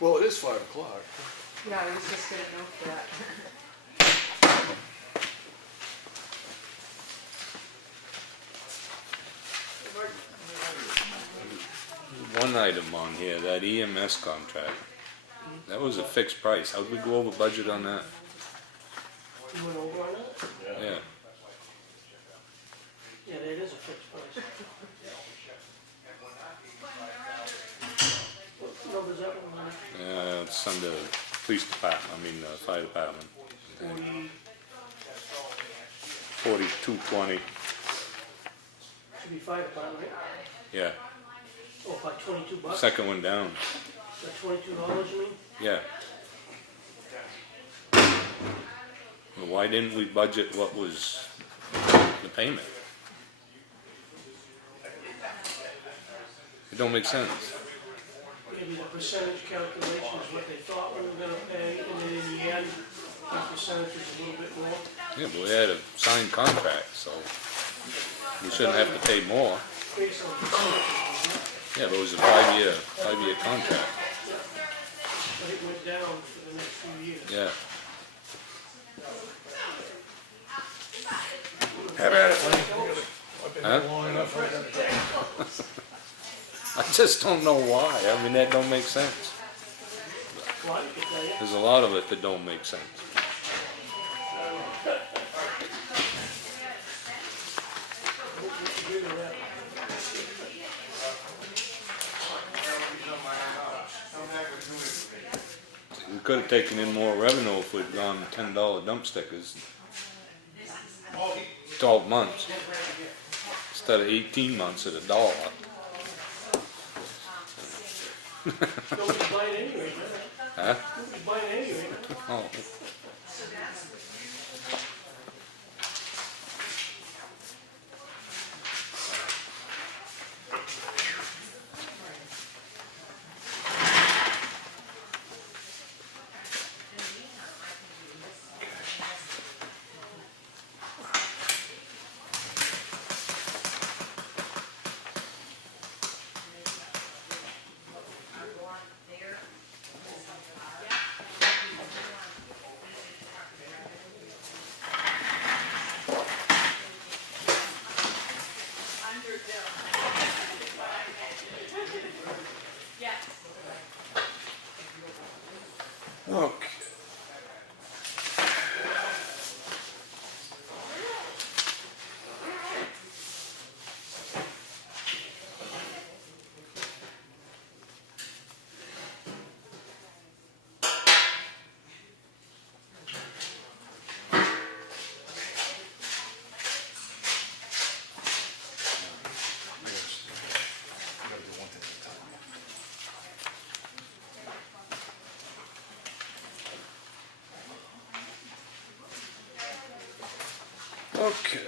Well, it is 5 o'clock. Yeah, I was just gonna note that. One item on here, that EMS contract, that was a fixed price. How'd we go over budget on that? You went over on that? Yeah, Yeah, it is a fixed price. What number's that one, Lenny? it's under police department, fire department. 4220, Should be fire department, right? yeah, Oh, about $22. second one down, Is that $22, you mean? yeah. Well, why didn't we budget what was the payment? It don't make sense. Maybe the percentage calculation is what they thought we were gonna pay, and then in the end, the percentage is a little bit more. Yeah, but we had a signed contract, so we shouldn't have to pay more. Based on percentages, Yeah, but it was a five-year contract, but it went down for the next few years. yeah. Have at it, Lenny. I've been Huh? here long enough right now. I just don't know why. That don't make sense. Claudia could tell you. There's a lot of it that don't make sense. What you do to that? We could have taken in more revenue if we'd gone $10 dump stickers. 12 months instead of 18 months at $1. Nobody's buying anyway, Huh? nobody's buying anyway. Oh. Okay. Okay.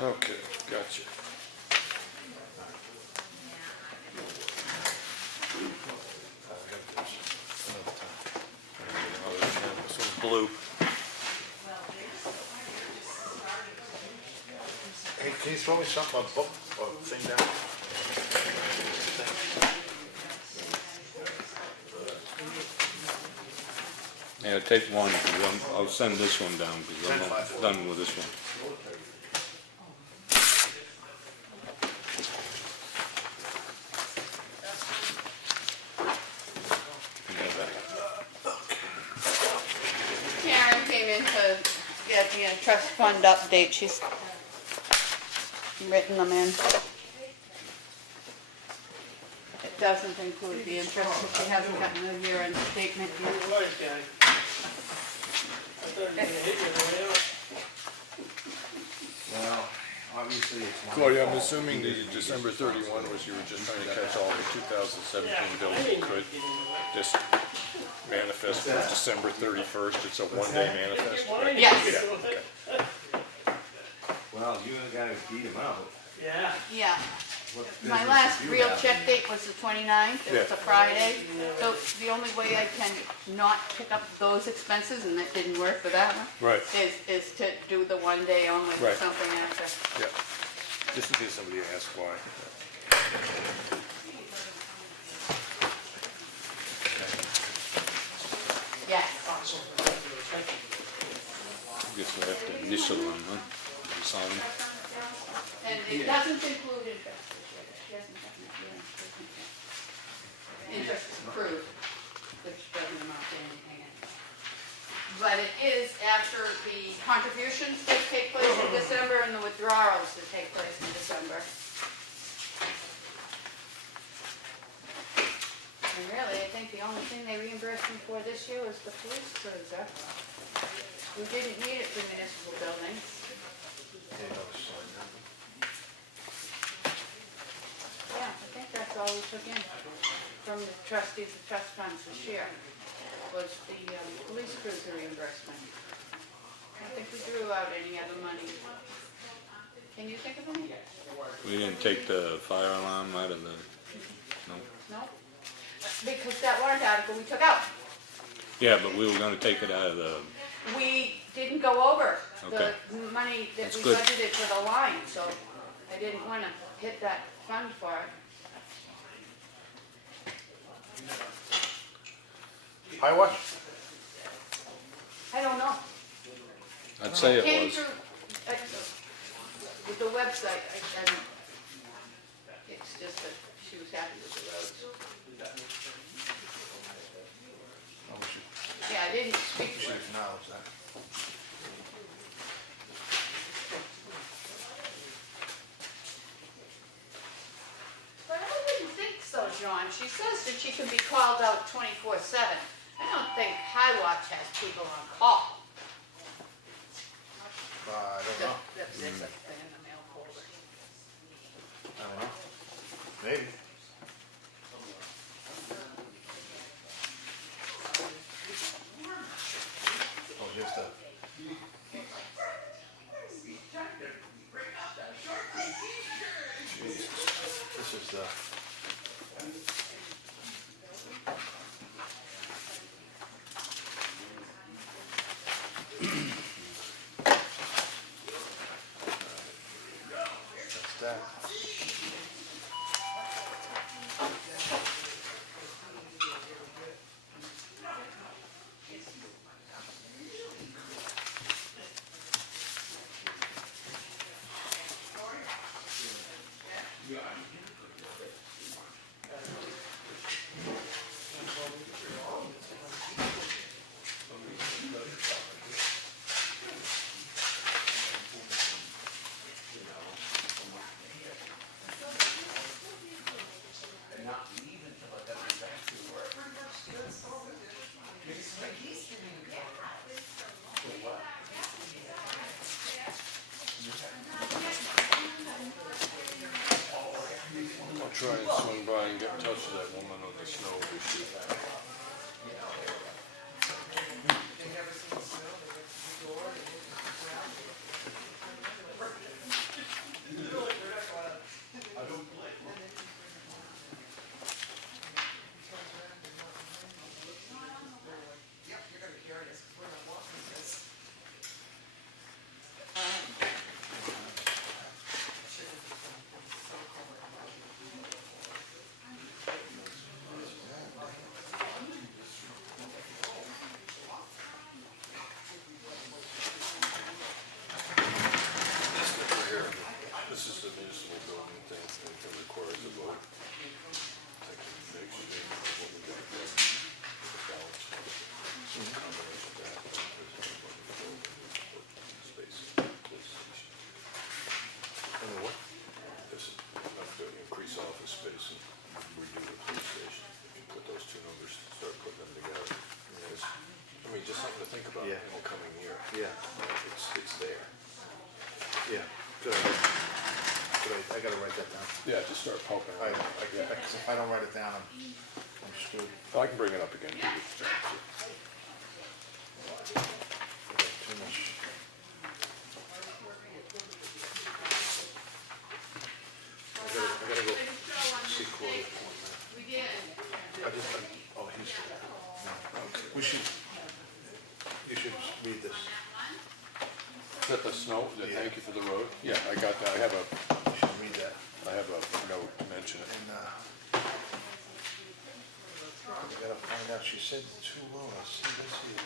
Okay, gotcha. This one's blue. Hey, can you throw me something, a book or thing down? Yeah, take one. 'Cause I'll send this one down because I'm not done with this one. Karen came in to get the trust fund update, she's written them in. It doesn't include the interest, if she hasn't gotten a year-end statement yet. You're right, Daddy. I thought you were gonna hit me on the way out. Well, obviously it's one. Claudia, I'm assuming the December 31 was you were just trying to catch all the 2017 bills you could, just manifest manifest for December 31st, it's a one-day manifest. right? Yes. Well, you and the guy who beat him out. Yeah. Yeah. What My business last did you real have? check date was the 29th, it was Yeah. a Friday. So the only way I can not pick up those expenses, and that didn't work for that one, Right, is to do the one day only or Right. something after. yeah. Just in case somebody asks why. Yes. Awesome. Thank you. Guess we have to initial them, huh? You sign. And it doesn't include interest this year. She hasn't gotten it yet. Interest is approved, which doesn't amount to anything. But it is after the contributions that take place in December and the withdrawals that take place in December. And really, I think the only thing they reimbursed me for this year was the police cruiser. We didn't need it for municipal buildings. Yeah, I think that's all we took in from the trustees of trust funds this year, was the police cruiser reimbursement. I don't think we drew out any other money. Can you think of any? We didn't take the fire alarm out of the, no? No? Because that warrant article we took out. Yeah, but we were gonna take it out of the, We didn't go over the Okay. money that That's we good. budgeted for the line, so I didn't want to hit that fund for it. Hi, what? I don't know. I'd say it Came was. through, with the website, I don't, it's just that she was happy with the roads. Oh, we should, Yeah, I didn't speak we to should her. acknowledge that. But I wouldn't think so, John. She says that she can be called out 24/7. I don't think Highwatch has people on call. I don't know. That's a thing in the mail folder. I don't know. Maybe. Oh, here's the. Jesus, this is the. That's that. I'll try and swing by and get in touch with that woman on the snow issue. This is the municipal building thing that requires a vote. Take a big sheet of what we got there. The balance. Some combination of that. Space. Police station. And what? This is enough to increase office space and redo the police station. If you put those two numbers, start putting them together. I mean, just something to think about in Yeah. the coming year. Yeah, It's there. yeah, good idea. Good idea. I gotta write that down. Yeah, just start poking I, around. if I don't write it down, I'm screwed. I can bring it up again. you should read this. Is that the snow, the Yeah. thank you for the road? Yeah, I got that, You should read that. I have a note to mention it. And, we gotta find out, she said 2 low, I see this here.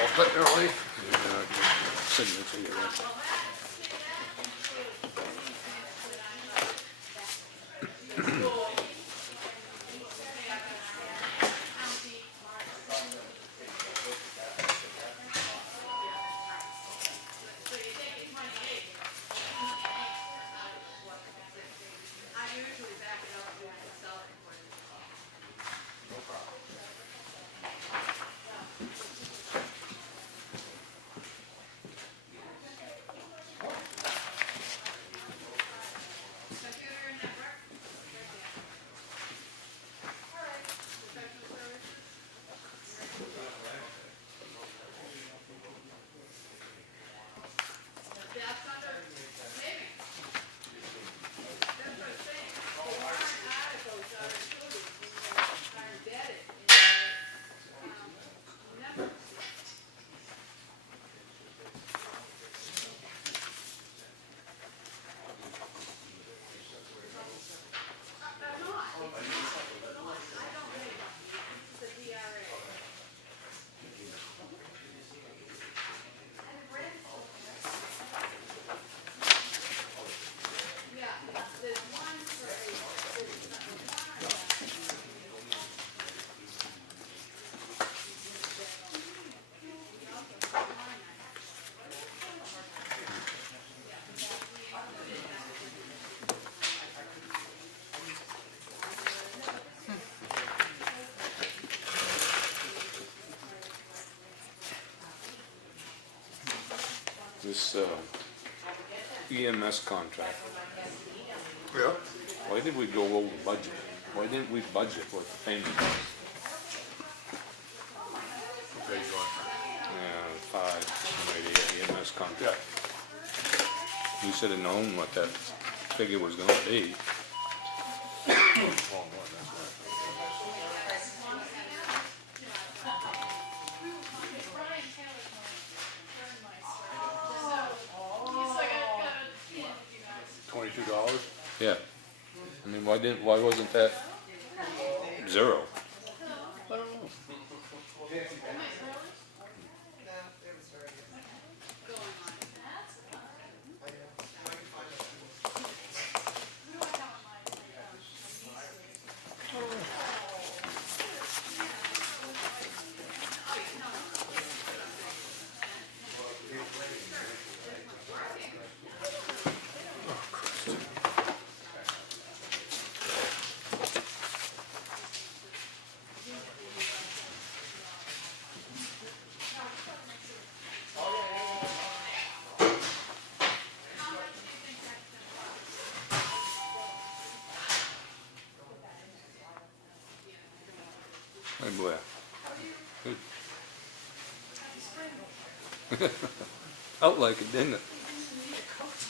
All set, Early? Signature here. This EMS contract, Yeah. why did we go over budget? Why didn't we budget what the payment was? Page one. Yeah, 5, right here, EMS contract. You should have known what that figure was gonna be. Wrong one, that's right. $22? Yeah. I mean, why wasn't that 0? I don't know. Out like it, didn't it?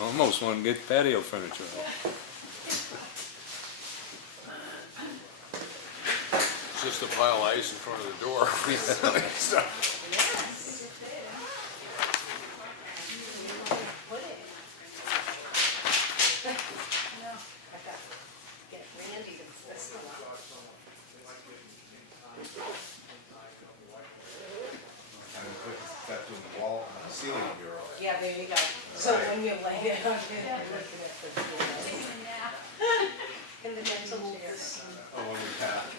Almost want to get patio furniture out. It's just a pile of ice in front of the door. Get Randy to twist them up. And then put that to the wall, ceiling of your office. Yeah, there you go. So when you're laying it on there, you're looking at the, in the mental chairs. Oh,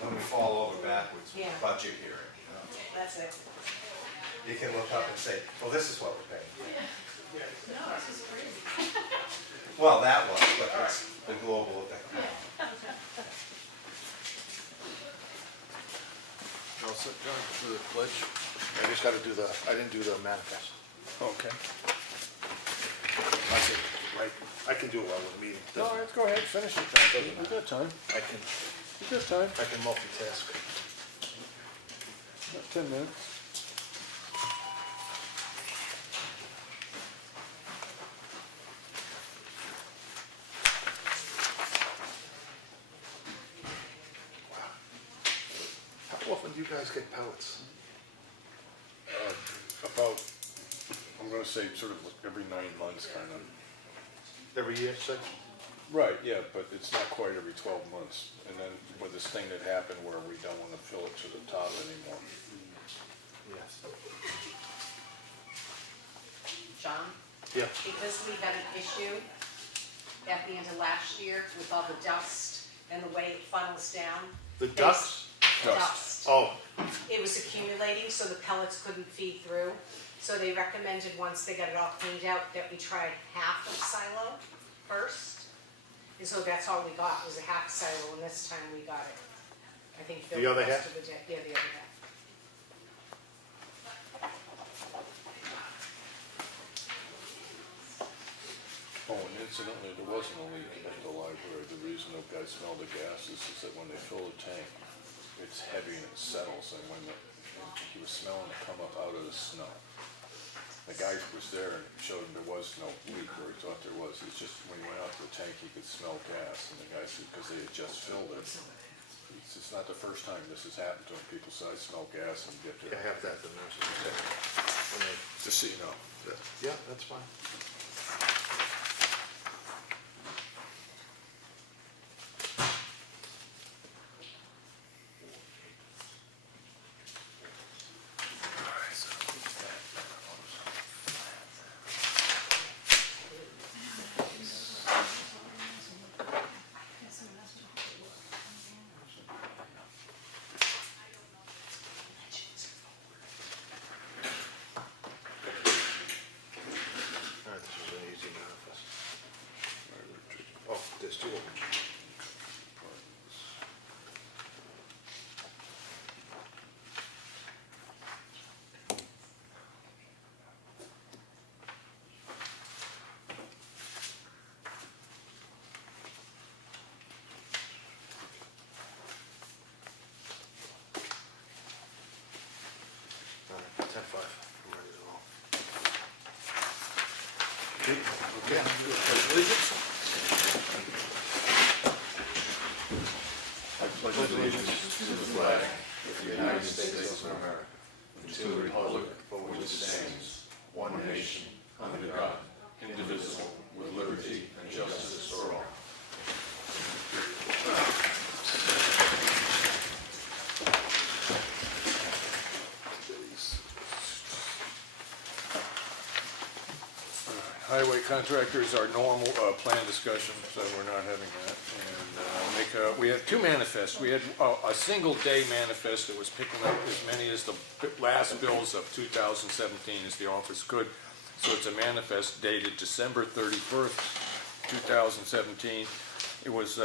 when we fall over backwards, Yeah. budget hearing. That's it. You can look up and say, well, this is what we're paying. Well, that was, but it's the global thing. All set, John, for the pledge? I just gotta do I didn't do the manifest. Okay. I can do it while we're meeting. No, let's go ahead, finish it, John. We got time. I can We got time. multitask. About 10 minutes. How often do you guys get pellets? About, I'm gonna say sort of every 9 months, kind of. Every year, say? Right, yeah, but it's not quite every 12 months. And then with this thing that happened where we don't want to fill it to the top anymore. Yes. John, Yeah. because we had an issue at the end of last year with all the dust and the way it funnels down. The ducks? Dust. Oh, It was accumulating, so the pellets couldn't feed through. So they recommended, once they got it all cleaned out, that we try half of silo first. And so that's all we got, was a half silo, and this time we got it. I think Phil. The other rest half? of the day- Yeah, the other half. Oh, and incidentally, there wasn't a leak at the library. The reason the guy smelled the gases is that when they fill the tank, it's heavy and it settles, and when he was smelling it come up out of the snow. The guy was there and showed him there was no leak, or he thought there was. It's just when he went out to the tank, he could smell gas, and the guy said, because they had just filled it. It's not the first time this has happened to him. People say, I smell gas and get yeah, I there. have that, the nurses say. When they- Just so you know. Yeah, that's fine. All right, this is an easy manifest. Oh, there's two of them. All right, 10-5, I'm ready to roll. Okay. Allegiance? I pledge allegiance to the flag of the United States of America, and to the republic for which it stands, one nation, under God, indivisible, with liberty and justice for all. Highway contractors, our normal plan discussion, so we're not having that. And we have two manifests. We had a single day manifest that was picking up as many as the last bills of 2017 as the office could. So it's a manifest dated December 31st, 2017. It was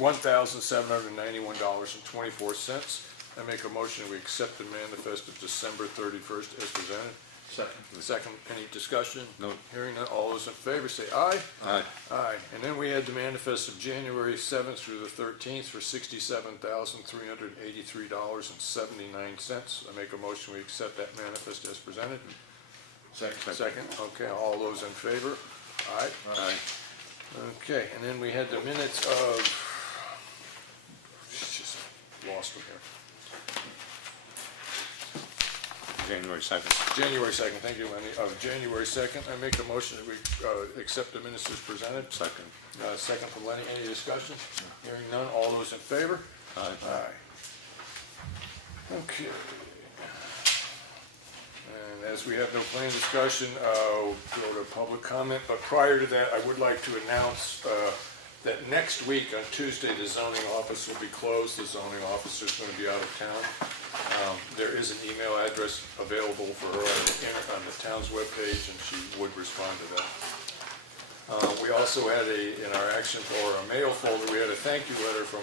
$1,791.24. I make a motion we accept the manifest of December 31st as presented. Second, any discussion? No. Hearing none, all those in favor say aye. Aye. Aye. And then we had the manifest of January 7th through the 13th for $67,383.79. I make a motion we accept that manifest as presented. Second, okay, all those in favor? Aye. Aye. Okay, and then we had the minutes of, just lost them here. January 2nd. January 2nd, thank you, Lenny. Of January 2nd, I make a motion that we accept the minutes as presented. Second. Second from Lenny, any discussion? Hearing none, all those in favor? Aye. Aye. Okay. And as we have no planned discussion, we'll go to public comment, but prior to that, I would like to announce that next week on Tuesday, the zoning office will be closed. The zoning officer is going to be out of town. There is an email address available for her on the town's webpage, and she would respond to that. We also had in our action or our mail folder, we had a thank you letter from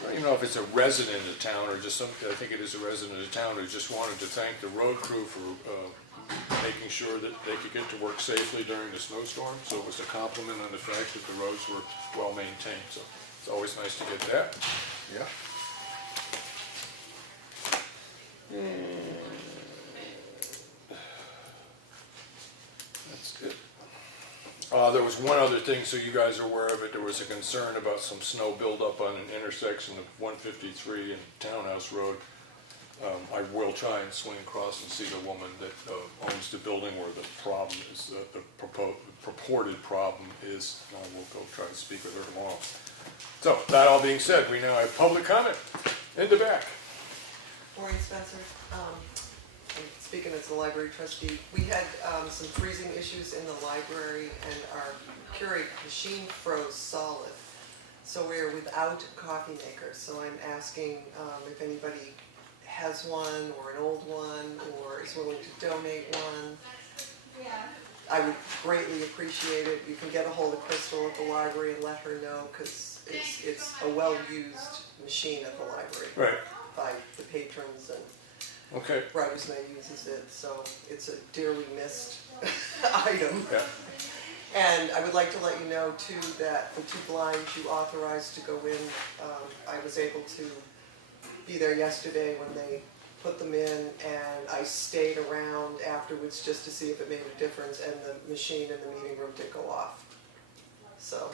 I don't even know if it's a resident of town or just I think it is a resident of town who just wanted to thank the road crew for making sure that they could get to work safely during the snowstorm. So it was a compliment on the fact that the roads were well maintained. So it's always nice to get that. Yeah. That's it. There was one other thing, so you guys are aware of it. There was a concern about some snow buildup on an intersection of 153 and Townhouse Road. I will try and swing across and see the woman that owns the building where the problem is, the purported problem is. And I will go try to speak with her tomorrow. So, that all being said, we now have public comment in the back. Maureen Spencer, I'm speaking as the library trustee. We had some freezing issues in the library and our Keurig machine froze solid. So we're without coffee makers. So I'm asking if anybody has one or an old one or is willing to donate one. I would greatly appreciate it. You can get a hold of Crystal at the library and let her know because it's a well-used machine at the library. Right. By the patrons and Okay. Brother's Night uses it, so it's a dearly missed item. Yeah. And I would like to let you know too that the 2 blinds you authorized to go in, I was able to be there yesterday when they put them in, and I stayed around afterwards just to see if it made a difference, and the machine in the meeting room did go off. So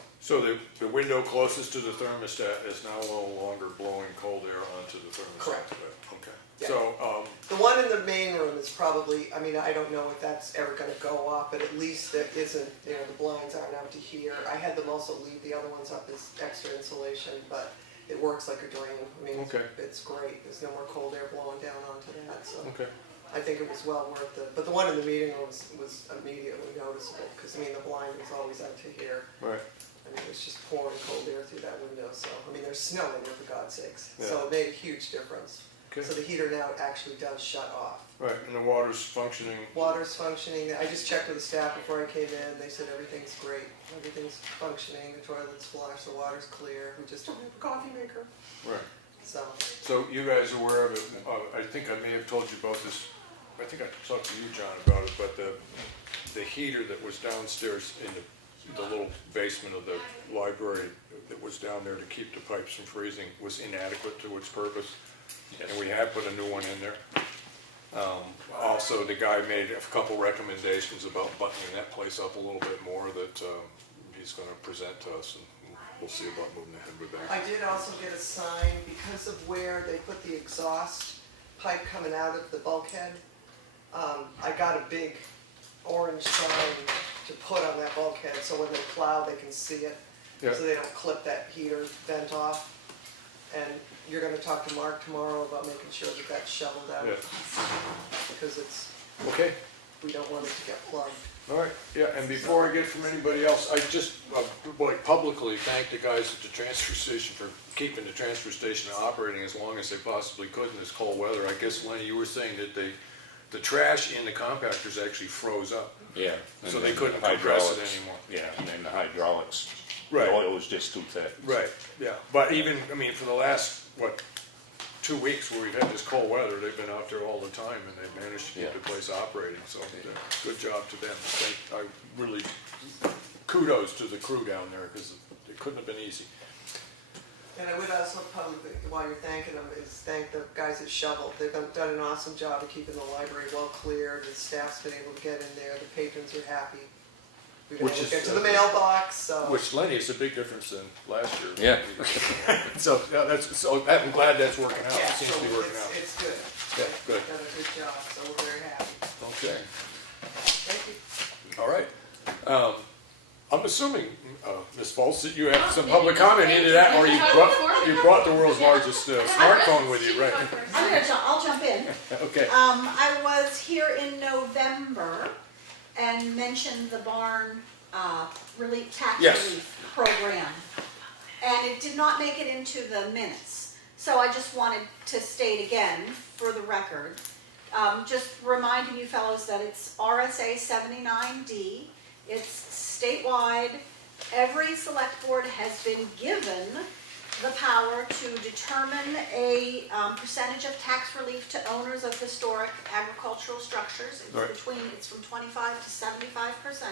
the window closest to the thermostat is now no longer blowing cold air onto the thermostat? Correct. Okay. Yeah. So, The one in the main room is probably, I mean, I don't know if that's ever gonna go off, but at least it isn't, you know, the blinds aren't out to here. I had them also leave the other ones up as extra insulation, but it works like a dream. I mean, Okay. it's great. There's no more cold air blowing down onto that, so. okay. I think it was well worth it. But the one in the meeting room was immediately noticeable, because I mean, the blind was always out to here. Right. I mean, it was just pouring cold air through that window, so, I mean, there's snow in there for God's sakes. Yeah. So it made a huge difference. Okay. So the heater now actually does shut off. Right, and the water's functioning. Water's functioning. I just checked with the staff before I came in. They said everything's great. Everything's functioning. The toilet's flush. The water's clear. We just don't have a coffee maker. Right. So You guys are aware of it. I think I may have told you about this. I think I talked to you, John, about it, but the heater that was downstairs in the little basement of the library that was down there to keep the pipes from freezing was inadequate to its purpose. Yes. And we have put a new one in there. Also, the guy made a couple recommendations about buttoning that place up a little bit more that he's going to present to us, and we'll see about moving ahead with that. I did also get a sign because of where they put the exhaust pipe coming out of the bulkhead. I got a big orange sign to put on that bulkhead so when they plow they can see it. Yeah. So they don't clip that heater vent off. And you're gonna talk to Mark tomorrow about making sure that that's shoveled out. Yeah. Because it's, Okay. we don't want it to get plugged. All right, yeah, and before I get from anybody else, I just, like, publicly thank the guys at the transfer station for keeping the transfer station operating as long as they possibly could in this cold weather. I guess, Lenny, you were saying that the trash in the compactors actually froze up. Yeah. So and they then couldn't the compress it hydraulics- anymore. Yeah, and then the hydraulics, Right. the oil was just too thick. Right, yeah, but even, I mean, for the last, 2 weeks where we've had this cold weather, they've been out there all the time and they've managed to keep Yeah. the place operating, so good job to them. I really, kudos to the crew down there, because it couldn't have been easy. And I would also publicly, while you're thanking them, is thank the guys at Shovel. They've done an awesome job of keeping the library well cleared, the staff's been able to get in there, the patrons are happy. We don't Which is, get to the mailbox, so. Which, Lenny, is a big difference than last year. Yeah. So, I'm glad that's working out, Yeah, it seems so to be working out. it's good. Yeah, good. They've done a good job, so we're very happy. Okay, Thank you. all right. I'm assuming, Ms. Foltz, that you have some public comment into that, or you brought the world's largest smartphone with you, right? I'll jump in. Okay. I was here in November and mentioned the barn tax Yes. relief program. And it did not make it into the minutes. So I just wanted to state again, for the record, just reminding you fellows that it's RSA 79D. It's statewide. Every select board has been given the power to determine a percentage of tax relief to owners of historic agricultural structures. Right. It's from 25 to 75%.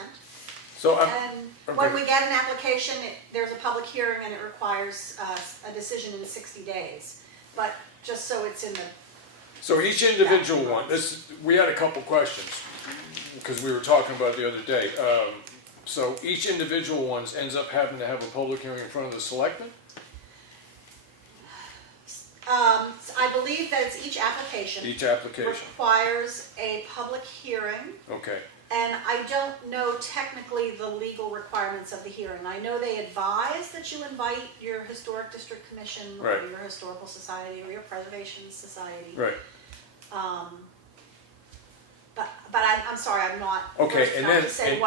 So And when we get an application, there's a public hearing and it requires a decision in 60 days. But just so it's in the, So each individual one, we had a couple questions, because we were talking about it the other day. So each individual ones ends up having to have a public hearing in front of the selectmen? I believe that it's each application. Each application, Requires a public hearing. okay. And I don't know technically the legal requirements of the hearing. I know they advise that you invite your historic district commission or Right. your historical society or your preservation society. Right, But I'm sorry, I'm not Okay, versed and enough then- to say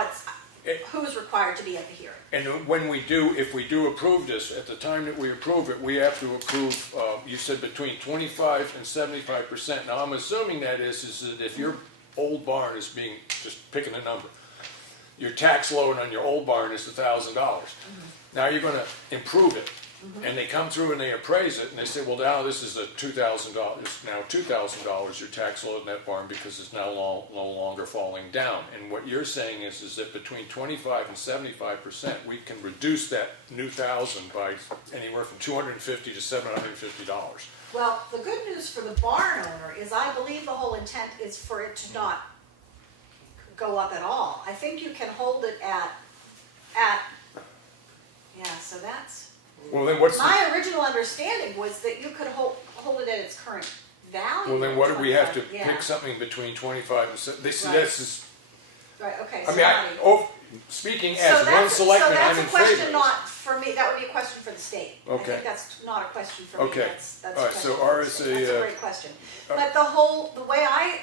and- who's required to be at the hearing. and when if we do approve this, at the time that we approve it, we have to approve, you said between 25 and 75%. Now, I'm assuming that is that if your old barn is being, just picking a number, your tax load on your old barn is $1,000. Now you're gonna improve it, and they come through and they appraise it, and they say, well, now this is a $2,000, now $2,000 your tax load in that barn because it's now no longer falling down. And what you're saying is that between 25 and 75%, we can reduce that new $1,000 by anywhere from $250 to $750. Well, the good news for the barn owner is I believe the whole intent is for it to not go up at all. I think you can hold it at, yeah, so that's, Well, then what's the, my original understanding was that you could hold it at its current value. well, then what do we have to Yeah. pick something between 25 and 70? Right. This is, Right, okay. I mean, speaking as one So selectman, I'm that's in a favor of question this. not for me, that would be a question for the state. I Okay. think that's not a question for me, Okay. that's a All right, question so for the state. That's a RSA, great question. But the way I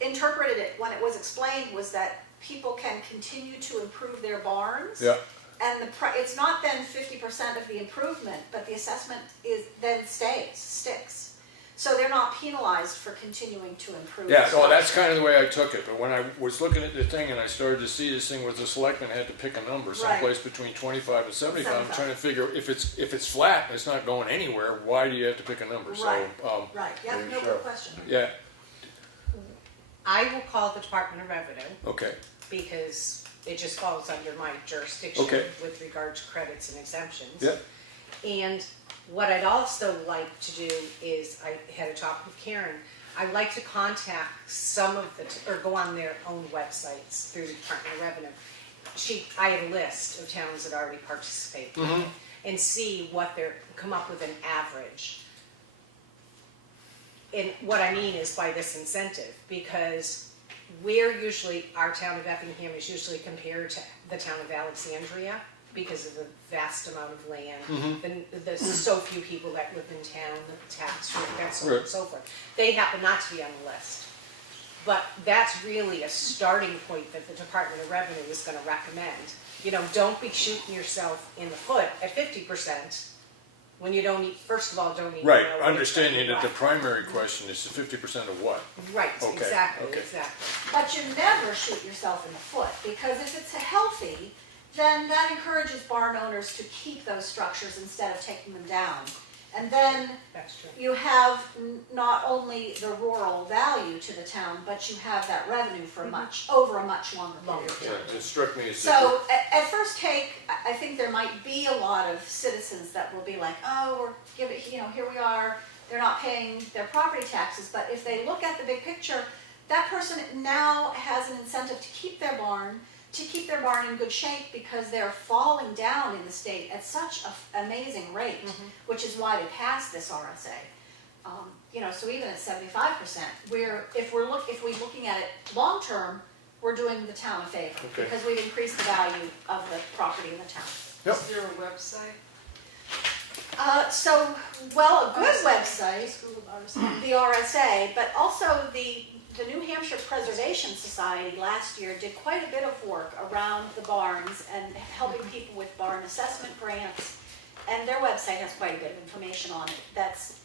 interpreted it when it was explained was that people can continue to improve their barns. Yeah, And it's not then 50% of the improvement, but the assessment then sticks. So they're not penalized for continuing to improve. yeah, the no, that's structure. kind of the way I took it, but when I was looking at the thing and I started to see this thing where the selectmen had to pick a number, someplace between 25 and 75, I'm 75. trying to figure, if it's flat and it's not going anywhere, why do you have to pick a number? Right. So, Right, yeah, Maybe no, sure. good question. yeah, I will call the Department of Revenue okay, because it just falls under my jurisdiction Okay. with regard to credits and exemptions. yeah, And what I'd also like to do is, I had a talk with Karen, I'd like to contact some of or go on their own websites through the Department of Revenue. I have a list of towns that already participate and see what come up with an average. And what I mean is by this incentive, because our town of Effingham is usually compared to the town of Alexandria because of the vast amount of land, there's so few people that live in town, the tax rate, that so on and so forth. They happen not to be on the list. But that's really a starting point that the Department of Revenue is gonna recommend. Don't be shooting yourself in the foot at 50% when you don't first of all, don't even know. right, what understanding you're that the doing. primary question is the 50% of what? Right, Okay, exactly, okay. exactly. But you never shoot yourself in the foot, because if it's healthy, then that encourages barn owners to keep those structures instead of taking them down. And then That's true. you have not only the rural value to the town, but you have that revenue for over a much longer period of Yeah, time. it struck me as. So at first take, I think there might be a lot of citizens that will be like, oh, we're giving, here we are, they're not paying their property taxes. But if they look at the big picture, that person now has an incentive to keep their barn in good shape because they're falling down in the state at such an amazing rate, which is why they passed this RSA. So even at 75%, if we're looking at it long term, we're doing the town a favor Okay. because we've increased the value of the property in the town. Yep. Is there a website? A good website, the RSA, but also the New Hampshire Preservation Society last year did quite a bit of work around the barns and helping people with barn assessment grants. And their website has quite a bit of information on it. That's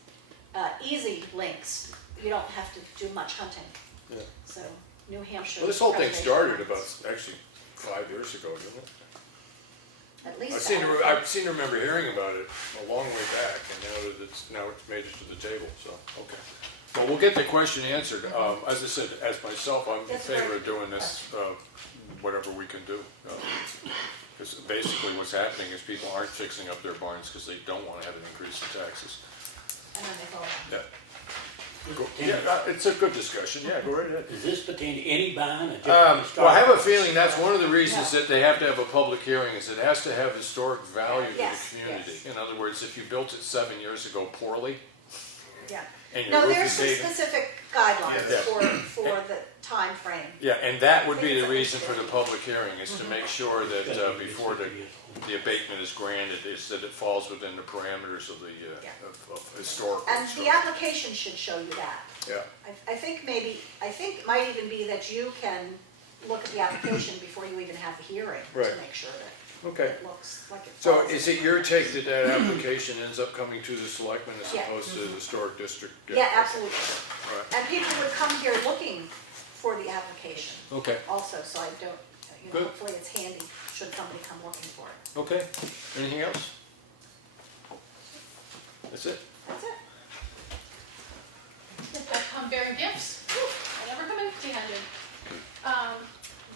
easy links. You don't have to do much hunting. Yeah. So New Hampshire. Well, this whole thing Preservation started Office. about, actually, 5 years ago, didn't it? At least. I seem to remember hearing about it a long way back, and now it's made it to the table, so, okay. Well, we'll get the question answered. As I said, as myself, I'm in That's favor right. of doing this, whatever we can do. Because basically what's happening is people aren't fixing up their barns because they don't want to have an increase in taxes. And then they fall down. Yeah. It's a good discussion, yeah, go right ahead. Does this pertain to any barn or just Well, I have a feeling that's one of the reasons that they have to have a public hearing, is it has to have historic value to the Yes, community. yes. In other words, if you built it 7 years ago poorly, Yeah. and your No, roof there's is some dated. specific guidelines Yeah. for the time frame. Yeah, and that would be I think the it's reason for the public hearing, is to make sure that before the abatement is granted, is that it falls within the parameters of the, of historical. And the structure. application should show you that. Yeah, I think it might even be that you can look at the application before you even have the hearing to Right. make sure that okay. it looks like it So falls is in it the your parameters. take that that application ends up coming to the selectmen as Yeah. opposed to the historic district? Yeah, absolutely. Right. And people would come here looking for the application Okay, also, so I don't, Good. hopefully it's handy should somebody come looking for it. okay. Anything else? That's it? That's it. I come bearing gifts. I never come empty-handed.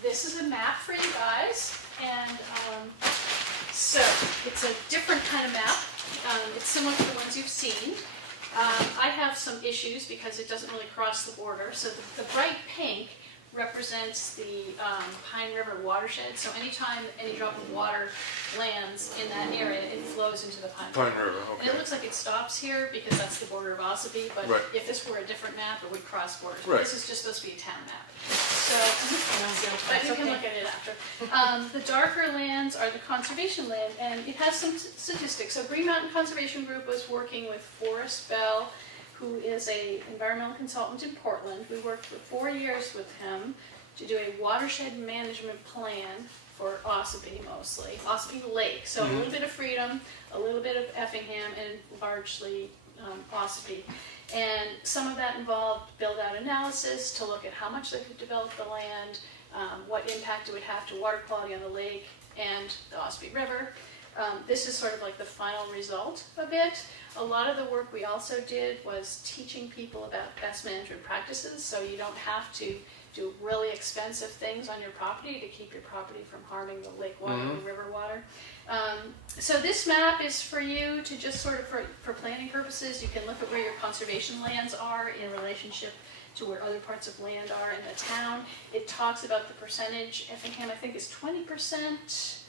This is a map for you guys, and so it's a different kind of map. It's similar to the ones you've seen. I have some issues because it doesn't really cross the border. So the bright pink represents the Pine River watershed. So anytime any drop of water lands in that area, it flows into the Pine River. Pine River, And okay. it looks like it stops here because that's the border of Ossipee, but Right. if this were a different map, it would cross borders. Right. This is just supposed to be a town map. So, but you can look at it after. The darker lands are the conservation land, and it has some statistics. So Green Mountain Conservation Group was working with Forrest Bell, who is a environmental consultant in Portland. We worked for 4 years with him to do a watershed management plan for Ossipee mostly, Ossipee Lake. So a little bit of Freedom, a little bit of Effingham, and largely Ossipee. And some of that involved build-out analysis to look at how much they could develop the land, what impact it would have to water quality on the lake and the Ossipee River. This is sort of like the final result of it. A lot of the work we also did was teaching people about best management practices, so you don't have to do really expensive things on your property to keep your property from harming the lake water and the river water. So this map is for you to just sort of, for planning purposes, you can look at where your conservation lands are in relationship to where other parts of land are in the town. It talks about the percentage. Effingham, I think, is 20%.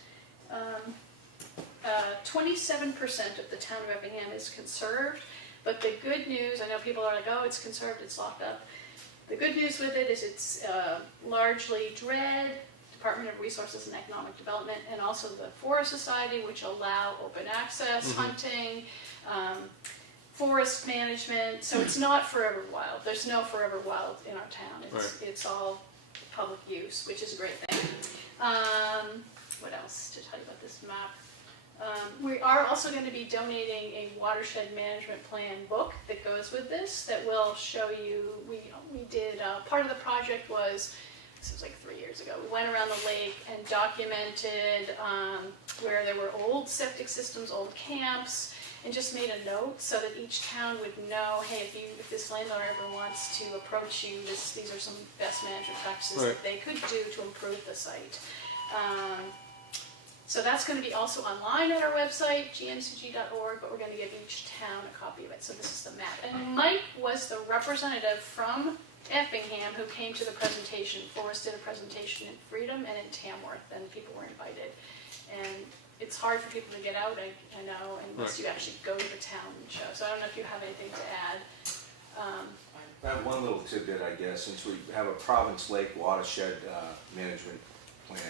27% of the town of Effingham is conserved, but the good news, I know people are like, oh, it's conserved, it's locked up. The good news with it is it's largely DRED, Department of Resources and Economic Development, and also the Forest Society, which allow open access, hunting, forest management. So it's not forever wild. There's no forever wild in our town. It's all public use, which is a great thing. What else to tell you about this map? We are also going to be donating a watershed management plan book that goes with this that will show you, we did, part of the project was, this was like 3 years ago, we went around the lake and documented where there were old septic systems, old camps, and just made a note so that each town would know, hey, if this landowner ever wants to approach you, these are some best management practices that they could do to improve the site. So that's going to be also online at our website, gmcg.org, but we're going to give each town a copy of it. So this is the map. And Mike was the representative from Effingham who came to the presentation. Forrest did a presentation in Freedom and in Tamworth, and people were invited. And it's hard for people to get out, I know, unless you actually go to the town and show. So I don't know if you have anything to add. I have one little tidbit, I guess, since we have a Province Lake watershed management plan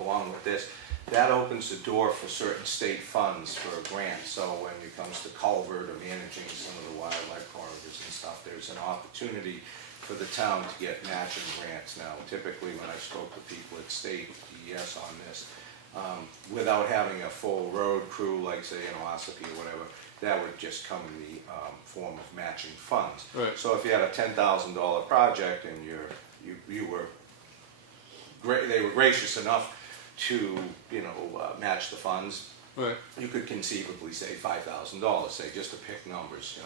along with this. That opens the door for certain state funds for grants. So when it comes to culvert or managing some of the wildlife corridors and stuff, there's an opportunity for the town to get matching grants. Now, typically when I spoke to people at state DES on this, without having a full road crew, like say in Ossipee or whatever, that would just come in the form of matching funds. Right. So if you had a $10,000 project and you were they were gracious enough to match the funds, Right. you could conceivably say $5,000, say just to pick numbers,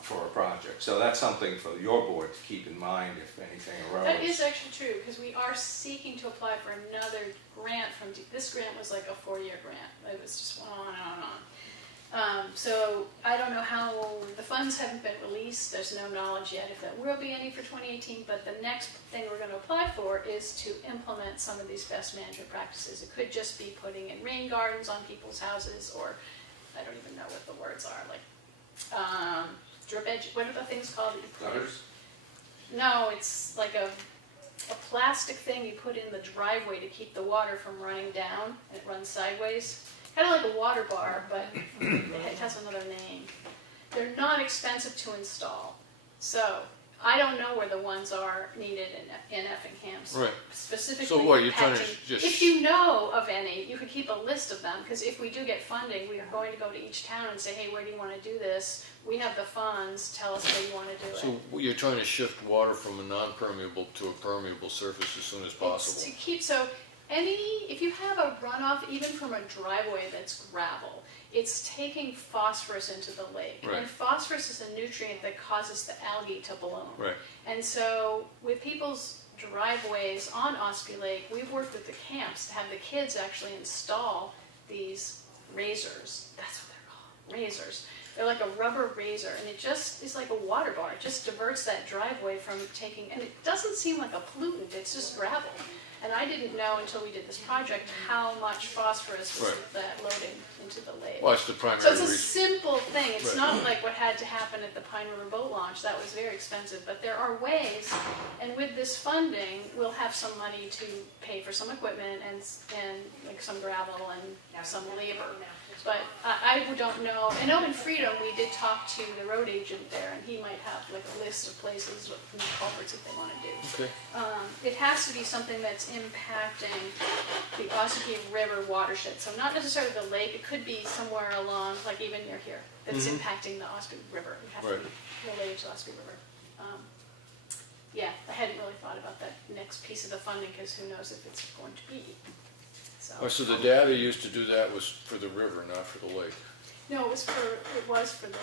for a project. So that's something for your board to keep in mind if anything arose. That is actually true, because we are seeking to apply for another grant from, this grant was like a 4-year grant. It was just on and on and on. So I don't know how, the funds haven't been released, there's no knowledge yet if there will be any for 2018, but the next thing we're going to apply for is to implement some of these best management practices. It could just be putting in rain gardens on people's houses, or I don't even know what the words are, like drip edge, what are the things called that you put in? Gutters? No, it's like a plastic thing you put in the driveway to keep the water from running down, and it runs sideways. Kind of like a water bar, but it has another name. They're not expensive to install. So I don't know where the ones are needed in Effingham. Right. Specifically, So what, you're trying to patching. just- If you know of any, you could keep a list of them, because if we do get funding, we are going to go to each town and say, hey, where do you want to do this? We have the funds, tell us where you want to do it. So you're trying to shift water from a non-permeable to a permeable surface as soon as It's possible. to keep, so if you have a runoff even from a driveway that's gravel, it's taking phosphorus into the lake. Right. And phosphorus is a nutrient that causes the algae to bloom. Right. And so with people's driveways on Ospey Lake, we've worked with the camps to have the kids actually install these razors. That's what they're called, razors. They're like a rubber razor, and it just is like a water bar. It just diverts that driveway from taking, and it doesn't seem like a pollutant, it's just gravel. And I didn't know until we did this project how much phosphorus was Right. that loading into the lake. Well, it's the primary So it's a reason. simple thing. It's Right. not like what had to happen at the Pine River Boat Launch. That was very expensive. But there are ways, and with this funding, we'll have some money to pay for some equipment and like some gravel and some labor. But I don't know. I know in Freedom we did talk to the road agent there, and he might have like a list of places with culverts that they want to do. Okay. It has to be something that's impacting the Ossipee River watershed. So not necessarily the lake, it could be somewhere along, like even near here, that's impacting the Ossipee River. It has to be related to Ossipee River. Yeah, I hadn't really thought about that next piece of the funding, because who knows if it's going to be. Oh, so the data used to do that was for the river, not for the lake. No, it was for the Ossipee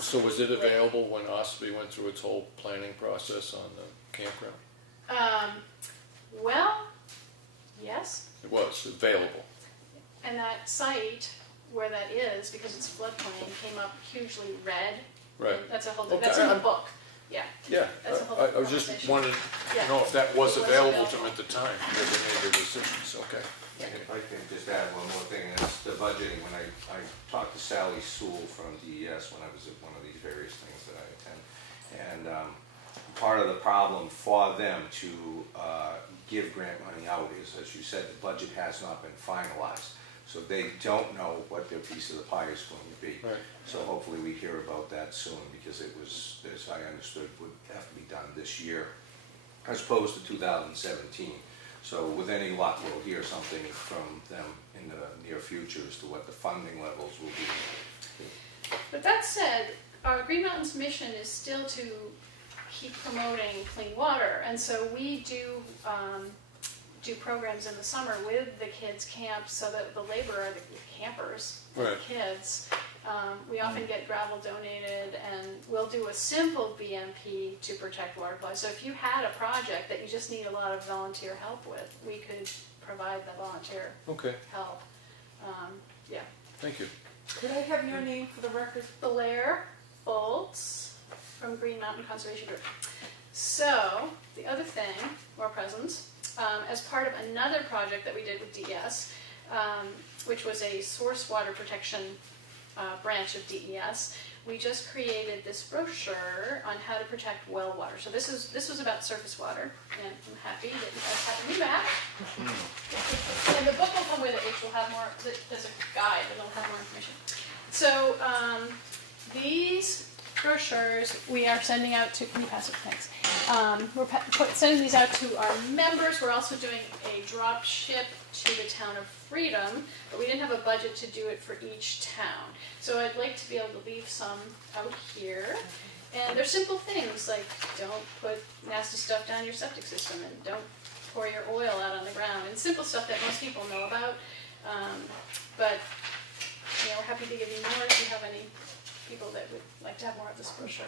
So was it Lake. available when Ospey went through its whole planning process on the campground? Well, yes. It was available. And that site where that is, because it's floodplain, came up hugely red. Right. That's a whole, Okay, that's in the I'm- book, yeah. Yeah, That's a whole I was just conversation. wanting Yeah. to know if that was It was available to them available. at the time, that they made their decisions, okay. And if I can just add one more thing, and it's the budgeting. When I talked to Sally Sewell from DES when I was at one of these various things that I attend, and part of the problem for them to give grant money out is, as you said, the budget has not been finalized. So they don't know what their piece of the pie is going to be. Right. So hopefully we hear about that soon, because it was, as I understood, would have to be done this year as opposed to 2017. So with any luck, we'll hear something from them in the near future as to what the funding levels will be. But that said, our Green Mountains mission is still to keep promoting clean water, and so we do programs in the summer with the kids' camps, so that the laborer, the campers, the Right. kids, We often get gravel donated, and we'll do a simple BMP to protect water supply. So if you had a project that you just need a lot of volunteer help with, we could provide the volunteer Okay, help. Yeah. thank you. Could I have your name for the record? Blair Bolts from Green Mountain Conservation Group. So, the other thing, more presents, as part of another project that we did with DES, which was a source water protection branch of DES, we just created this brochure on how to protect well water. So this was about surface water, and I'm happy that you guys have a new map. And the book will come with it, which will have more, there's a guide that'll have more information. So these brochures we are sending out to, can you pass it, thanks. We're sending these out to our members. We're also doing a drop ship to the town of Freedom, but we didn't have a budget to do it for each town. So I'd like to be able to leave some out here. And they're simple things like don't put nasty stuff down your septic system and don't pour your oil out on the ground, and simple stuff that most people know about. But we're happy to give you more if you have any people that would like to have more of this brochure.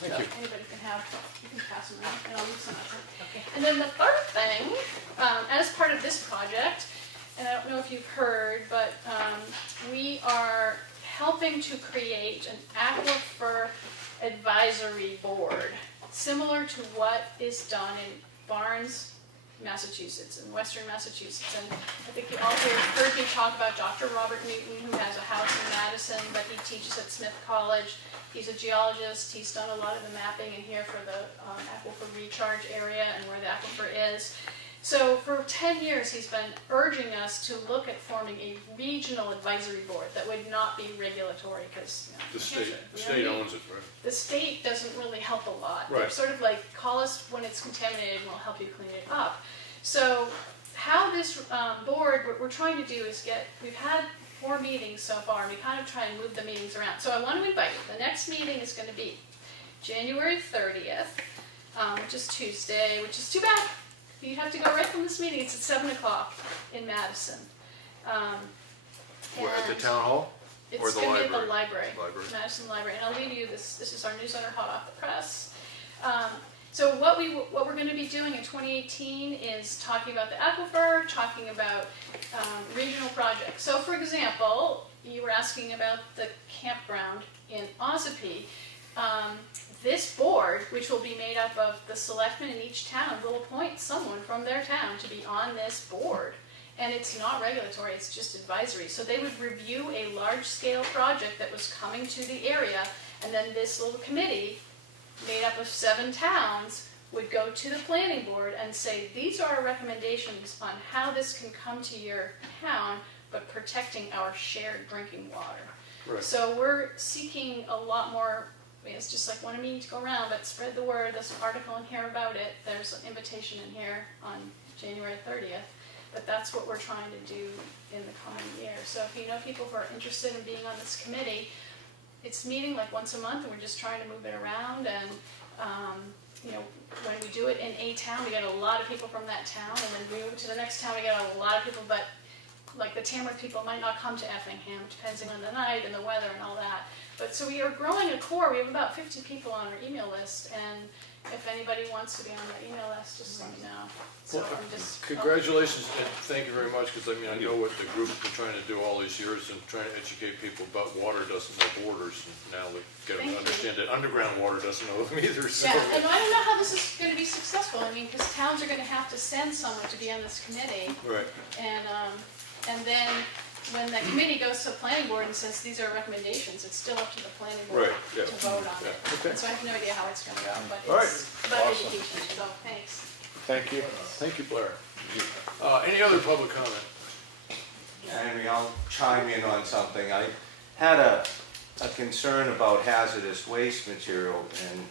Thank So you. anybody can have, you can pass them around, and I'll leave some out there. Okay. And then the third thing, as part of this project, and I don't know if you've heard, but we are helping to create an aquifer advisory board, similar to what is done in Barnes, Massachusetts, in Western Massachusetts. And I think you all heard me talk about Dr. Robert Newton, who has a house in Madison, but he teaches at Smith College. He's a geologist. He's done a lot of the mapping in here for the aquifer recharge area and where the aquifer is. So for 10 years, he's been urging us to look at forming a regional advisory board that would not be regulatory, because The state owns it, right? the state doesn't really help a lot. Right. They're sort of like, call us when it's contaminated and we'll help you clean it up. So how this board, what we're trying to do is we've had 4 meetings so far, and we kind of try and move the meetings around. So I want to invite you. The next meeting is going to be January 30th, which is Tuesday, which is too bad. You'd have to go right from this meeting. It's at 7 o'clock in Madison. Where, at the town hall? Or It's the going to be at library? the library, Madison Library. And I'll leave you this. This is our newsletter, hot off the press. So what we're going to be doing in 2018 is talking about the aquifer, talking about regional projects. So for example, you were asking about the campground in Ossipee. This board, which will be made up of the selectmen in each town, will appoint someone from their town to be on this board. And it's not regulatory, it's just advisory. So they would review a large-scale project that was coming to the area, and then this little committee, made up of 7 towns, would go to the planning board and say, these are our recommendations on how this can come to your town, but protecting our shared drinking water. Right. So we're seeking a lot more. It's just like wanting me to go around, but spread the word. There's an article in here about it. There's an invitation in here on January 30th. But that's what we're trying to do in the coming year. So if you know people who are interested in being on this committee, it's meeting like once a month, and we're just trying to move it around. And when we do it in a town, we get a lot of people from that town, and then we move to the next town, we get a lot of people. But like the Tamworth people might not come to Effingham, depending on the night and the weather and all that. But so we are growing a core. We have about 50 people on our email list, and if anybody wants to be on the email list, just let me know. So Well, I'm just congratulations, and thank you very much, because I know what the group's been trying to do all these years, and trying to educate people about water doesn't know borders, and now they get Thank to you. understand that underground water doesn't know them either, so. Yeah, and I don't know how this is going to be successful. I mean, because towns are going to have to send someone to be on this committee, Right. and then when the committee goes to the planning board and says these are recommendations, it's still up to the planning board Right, yeah. to vote on it. Yeah, okay. So I have no idea how it's going to go, but All right, it's about awesome. education. So thanks. Thank you. Thank you, Blair. Any other public comment? Henry, I'll chime in on something. I had a concern about hazardous waste material, and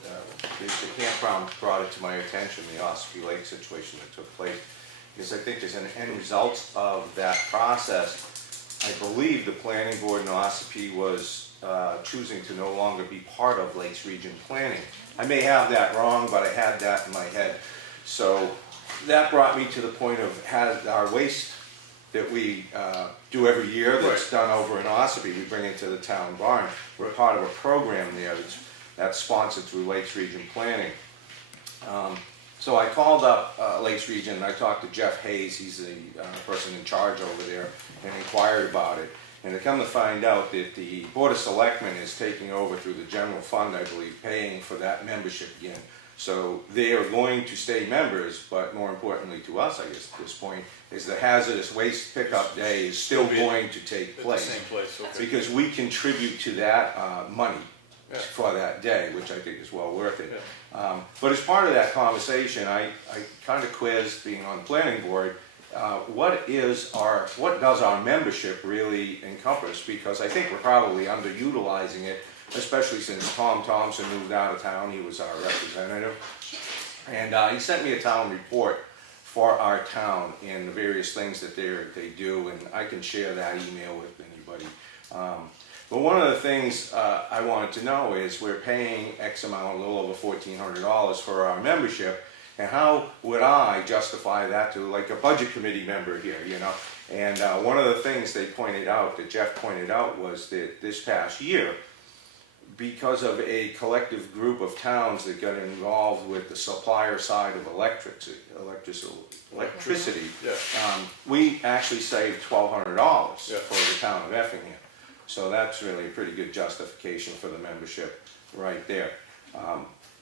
the campground brought it to my attention, the Ossipee Lake situation that took place, because I think as an end result of that process, I believe the planning board in Ossipee was choosing to no longer be part of Lakes Region Planning. I may have that wrong, but I had that in my head. So that brought me to the point of our waste that we do every year that's done over in Ossipee. We bring it to the town barn. We're part of a program there that's sponsored through Lakes Region Planning. So I called up Lakes Region and I talked to Jeff Hayes, he's the person in charge over there, and inquired about it. And to come to find out that the Board of Selectmen is taking over through the general fund, I believe, paying for that membership again. So they are going to stay members, but more importantly to us, I guess at this point, is the hazardous waste pickup day is still going to take place. At the same place, okay. Because we contribute to that money for that day, which I think is well worth it. But as part of that conversation, I kind of quizzed, being on the planning board, what does our membership really encompass? Because I think we're probably underutilizing it, especially since Tom Thompson moved out of town. He was our representative. And he sent me a town report for our town and the various things that they do, and I can share that email with anybody. But one of the things I wanted to know is we're paying X amount, a little over $1,400 for our membership, and how would I justify that to like a budget committee member here, you know? And one of the things they pointed out, that Jeff pointed out, was that this past year, because of a collective group of towns that got involved with the supplier side of electricity, we actually saved $1,200 for the town of Effingham. So that's really a pretty good justification for the membership right there.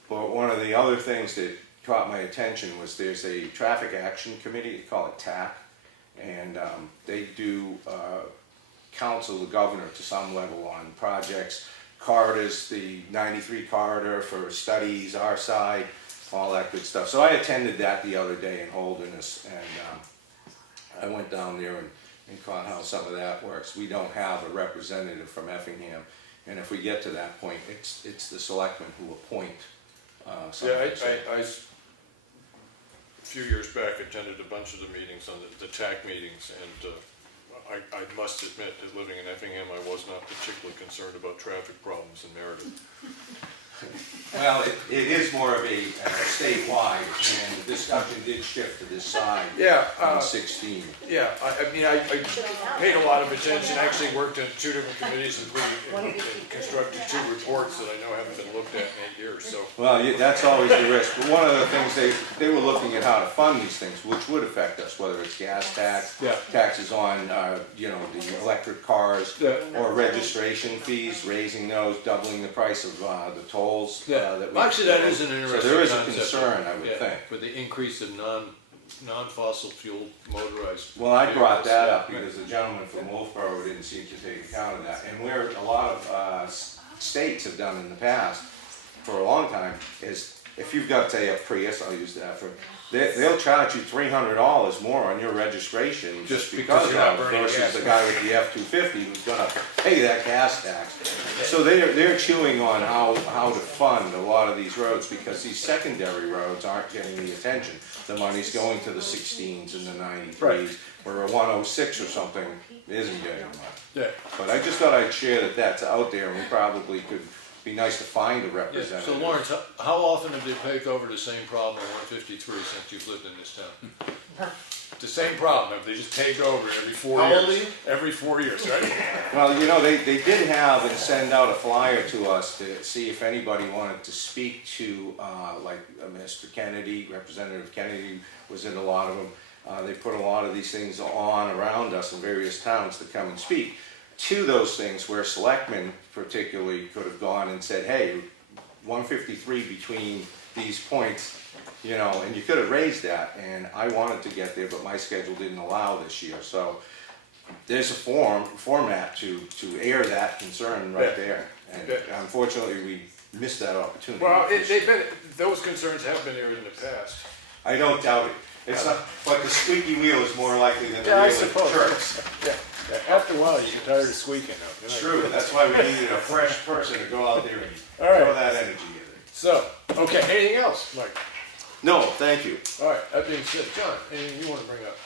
But one of the other things that caught my attention was there's a traffic action committee, they call it TAC, and they do counsel the governor to some level on projects, corridors, the 93 corridor for studies, our side, all that good stuff. So I attended that the other day in Holderness, and I went down there and caught how some of that works. We don't have a representative from Effingham, and if we get to that point, it's the selectmen who appoint somebody. I a few years back attended a bunch of the meetings on the TAC meetings, and I must admit that living in Effingham, I was not particularly concerned about traffic problems in Meredith. Well, it is more of a statewide, and the discussion did shift to this side on 16. Yeah, I mean, I paid a lot of attention, actually worked in 2 different committees, including and constructed 2 reports that I know haven't been looked at in 8 years, so. Well, that's always the risk, but one of the things they were looking at how to fund these things, which would affect us, whether it's gas tax, taxes on, the electric cars, or registration fees, raising those, doubling the price of the tolls. Actually, that is an interesting concept. So there is a concern, I would think. For the increase of non-fossil fuel motorized. Well, I brought that up because the gentleman from Wolfboro didn't seem to take account of that. And where a lot of states have done in the past, for a long time, is if you've got, say, a Prius, I'll use that for, they'll charge you $300 more on your registration just because of it, versus the guy with the F-250 who's gonna pay that gas tax. So they're chewing on how to fund a lot of these roads, because these secondary roads aren't getting the attention. The money's going to the 16s and the 93s, or a 106 or something isn't getting money. But I just thought I'd share that that's out there, and we probably could be nice to find a representative. So Lawrence, how often have they take over the same problem on 153 since you've lived in this town? The same problem, if they just take over every 4 years. How old are you? Every 4 years, right? Well, they did have and send out a flyer to us to see if anybody wanted to speak to, Mr. Kennedy, Representative Kennedy was in a lot of them. They put a lot of these things on around us in various towns to come and speak to those things where selectmen particularly could have gone and said, hey, 153 between these points, and you could have raised that, and I wanted to get there, but my schedule didn't allow this year. So there's a format to air that concern right there, and unfortunately we missed that opportunity. Well, those concerns have been aired in the past. I don't doubt it. It's not, but the squeaky wheel is more likely than the wheel that jerks. After a while, you get tired of squeaking. True, that's why we needed a fresh person to go out there and throw that energy in it. So, okay, anything else, Mike? No, thank you. All right, that being said, John, anything you want to bring up?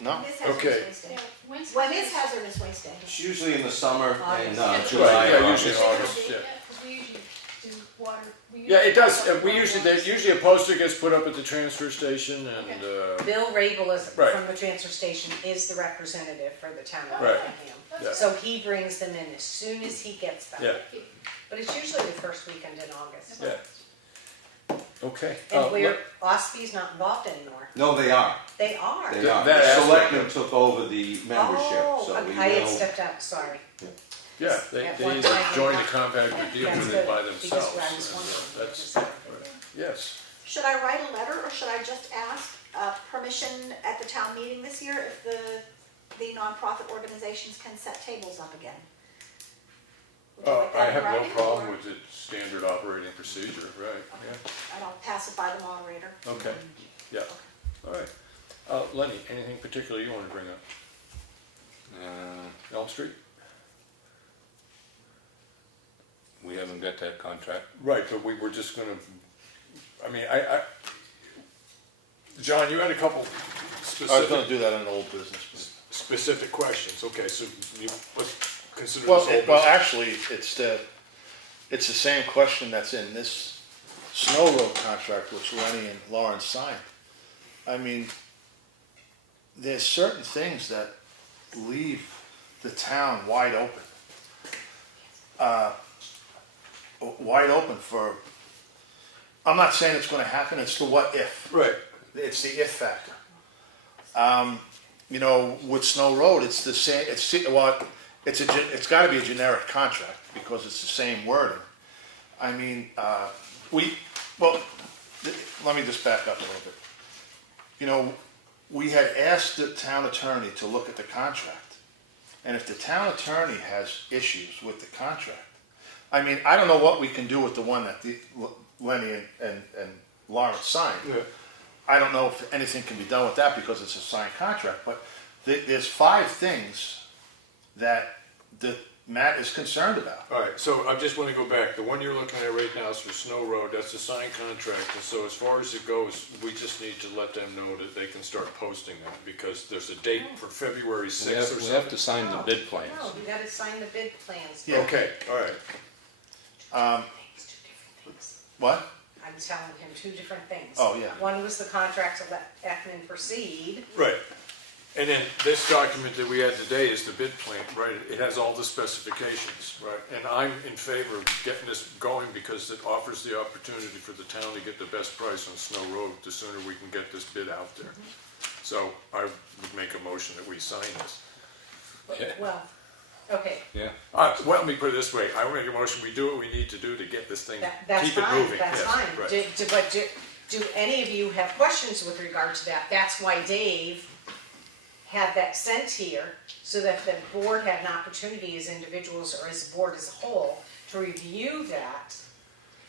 No. Okay. When's When is hazardous waste day? It's usually in the summer and Yeah, July. Yeah, usually in August, Because we usually do water, we Yeah, it does, usually a poster gets put up at the transfer station and, Bill Rabel is, Right. from the transfer station, is the representative for the town of Right. Effingham. Yeah. So he brings them in as soon as he gets them. yeah, But it's usually the first weekend in August. yeah. Okay. And where Ospie's not involved anymore. No, they are. They are. They are. That The aspect selectmen of- took over the membership, so we I had will. stepped out, sorry. Yeah, they At one either time, join the yeah. compact or deal That's with good, it by because themselves. I was and, wondering That's, if there's something there. yes. Should I write a letter, or should I just ask permission at the town meeting this year if the nonprofit organizations can set tables up again? Would you like I that in have no writing, problem or- with the standard operating procedure, right, And I'll pass it by the moderator. yeah, okay, yeah, all right. Lenny, anything particular you want to bring up? Elm Street? We haven't got that contract. Right, but we were just gonna, I mean, John, you had a couple I was gonna do that on old business. specific questions, okay, so let's consider Well, this old well, business. actually, it's the same question that's in this snow road contract which Lenny and Lawrence signed. I mean, there's certain things that leave the town wide open. Wide open for, I'm not saying it's gonna happen, it's the what if. Right, It's the if factor. You know, with Snow Road, it's the same, it's gotta be a generic contract because it's the same wording. I mean, let me just back up a little bit. You know, we had asked the town attorney to look at the contract. And if the town attorney has issues with the contract, I mean, I don't know what we can do with the one that Lenny and Lawrence signed. yeah, I don't know if anything can be done with that because it's a signed contract, but there's 5 things that Matt is concerned about. all right, so I just wanna go back, the one you're looking at right now is for Snow Road, that's a signed contract, and so as far as it goes, we just need to let them know that they can start posting that, because there's a date for February We 6th or have, something. we have to sign the bid plans. No, you gotta sign the bid plans. Yeah. Okay, all right, It's 2 different things. What? I'm telling him 2 different things. Oh, yeah. One was the contract to let Effingham proceed. right. And then this document that we had today is the bid plan, right? It has all the specifications, right? And I'm in favor of getting this going because it offers the opportunity for the town to get the best price on Snow Road, the sooner we can get this bid out there. So I would make a motion that we sign this. Yeah. Well, okay, Yeah. Well, let me put it this way, I would make a motion, we do what we need to do to get this thing, that's keep it fine, moving. that's Yes, fine. right. But do any of you have questions with regard to that? That's why Dave had that sent here, so that the board had an opportunity as individuals or as a board as a whole to review that.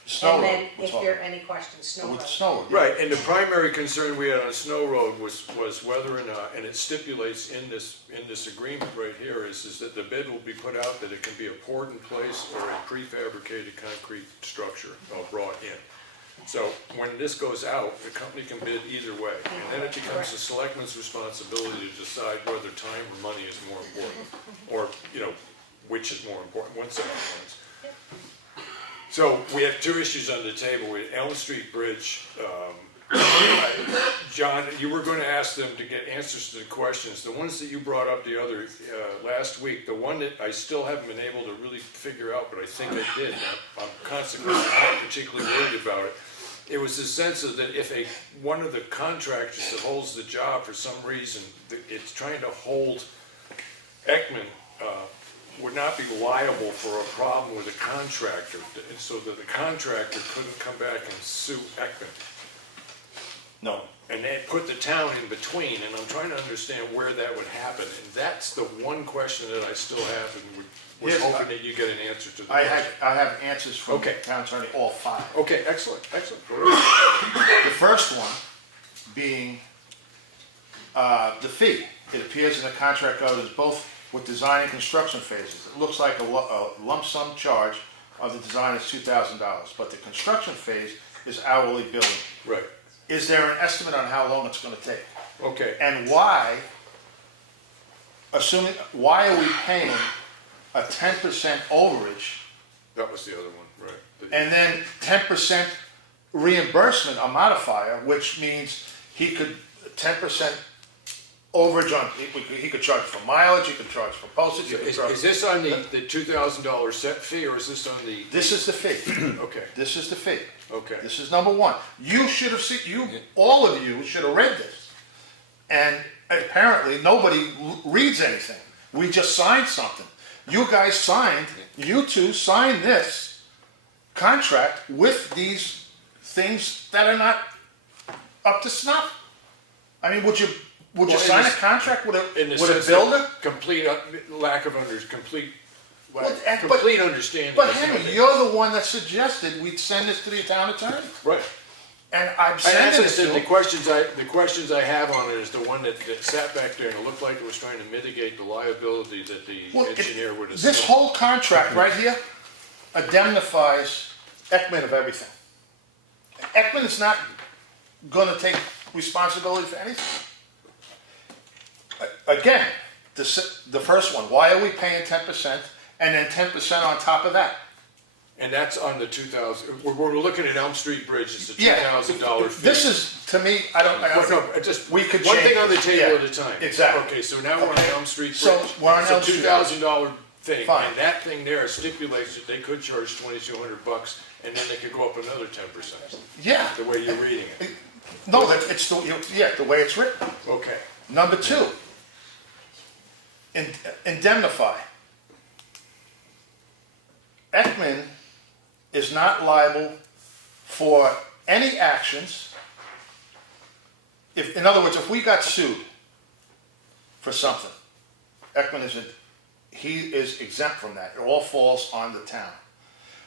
Snow And Road, then we're if talking. there are any questions, Snow With Road. Snow Road. yeah. Right, and the primary concern we had on Snow Road was whether or not, and it stipulates in this agreement right here, is that the bid will be put out that it can be a poured in place or a prefabricated concrete structure brought in. So when this goes out, the company can bid either way, and then it becomes the selectman's responsibility to decide whether time or money is more important, or, which is more important, one set of ones. So we have 2 issues on the table. We have Elm Street Bridge. John, you were going to ask them to get answers to the questions. The ones that you brought up the other, last week, the one that I still haven't been able to really figure out, but I think I did, and I'm consequently not particularly worried about it. It was the sense of that if one of the contractors that holds the job for some reason, it's trying to hold Ekman, would not be liable for a problem with a contractor, and so that the contractor couldn't come back and sue Ekman. No. And then put the town in between, and I'm trying to understand where that would happen, and that's the one question that I still have, and was Yes, hoping that you get an answer to the I question. have answers from Okay. town attorney, all 5. Okay, excellent, Go ahead. The first one being the fee. It appears in the contract code as both with design and construction phases. It looks like a lump sum charge of the design is $2,000, but the construction phase is hourly billing. Right, Is there an estimate on how long it's going to take? okay. And why are we paying a 10% overage That was the other one, right. and then 10% reimbursement, a modifier, which means he could 10% overage on, he could charge for mileage, he could charge for postage, he could charge. Is this on the $2,000 set fee, or is this on the? This is the fee. Okay, This is the fee. okay. This is number one. You should have seen, all of you should have read this. And apparently, nobody reads anything. We just signed something. You guys signed, you two signed this contract with these things that are not up to snuff. I mean, would you Well, sign a in contract with In the a sense builder? that complete lack of complete Well, complete understanding. But of Henry, something. you're the one that suggested we'd send this to the town attorney. Right. And I'm I sending it asked to the him. questions I have on it is the one that sat back there and it looked like it was trying to mitigate the liability that the Well, engineer would assume. This whole contract right here indemnifies Ekman of everything. Ekman is not gonna take responsibility for anything. Again, the first one, why are we paying 10% and then 10% on top of that? And that's on the 2,000, we're looking at Elm Street Bridge, it's a Yeah. $2,000 fee. This is, to me, I don't No, think, just we could one change thing on the it. table Yeah, at a time. exactly. Okay, so now we're on Okay. Elm Street Bridge. So we're on Elm Street. It's a $2,000 thing, Fine. and that thing there stipulates that they could charge $2,200, and then they could go up another 10%, yeah. the way you're reading it. No, it's the way it's written. Okay. Number two, indemnify. Ekman is not liable for any actions. In other words, if we got sued for something, Ekman he is exempt from that. It all falls on the town.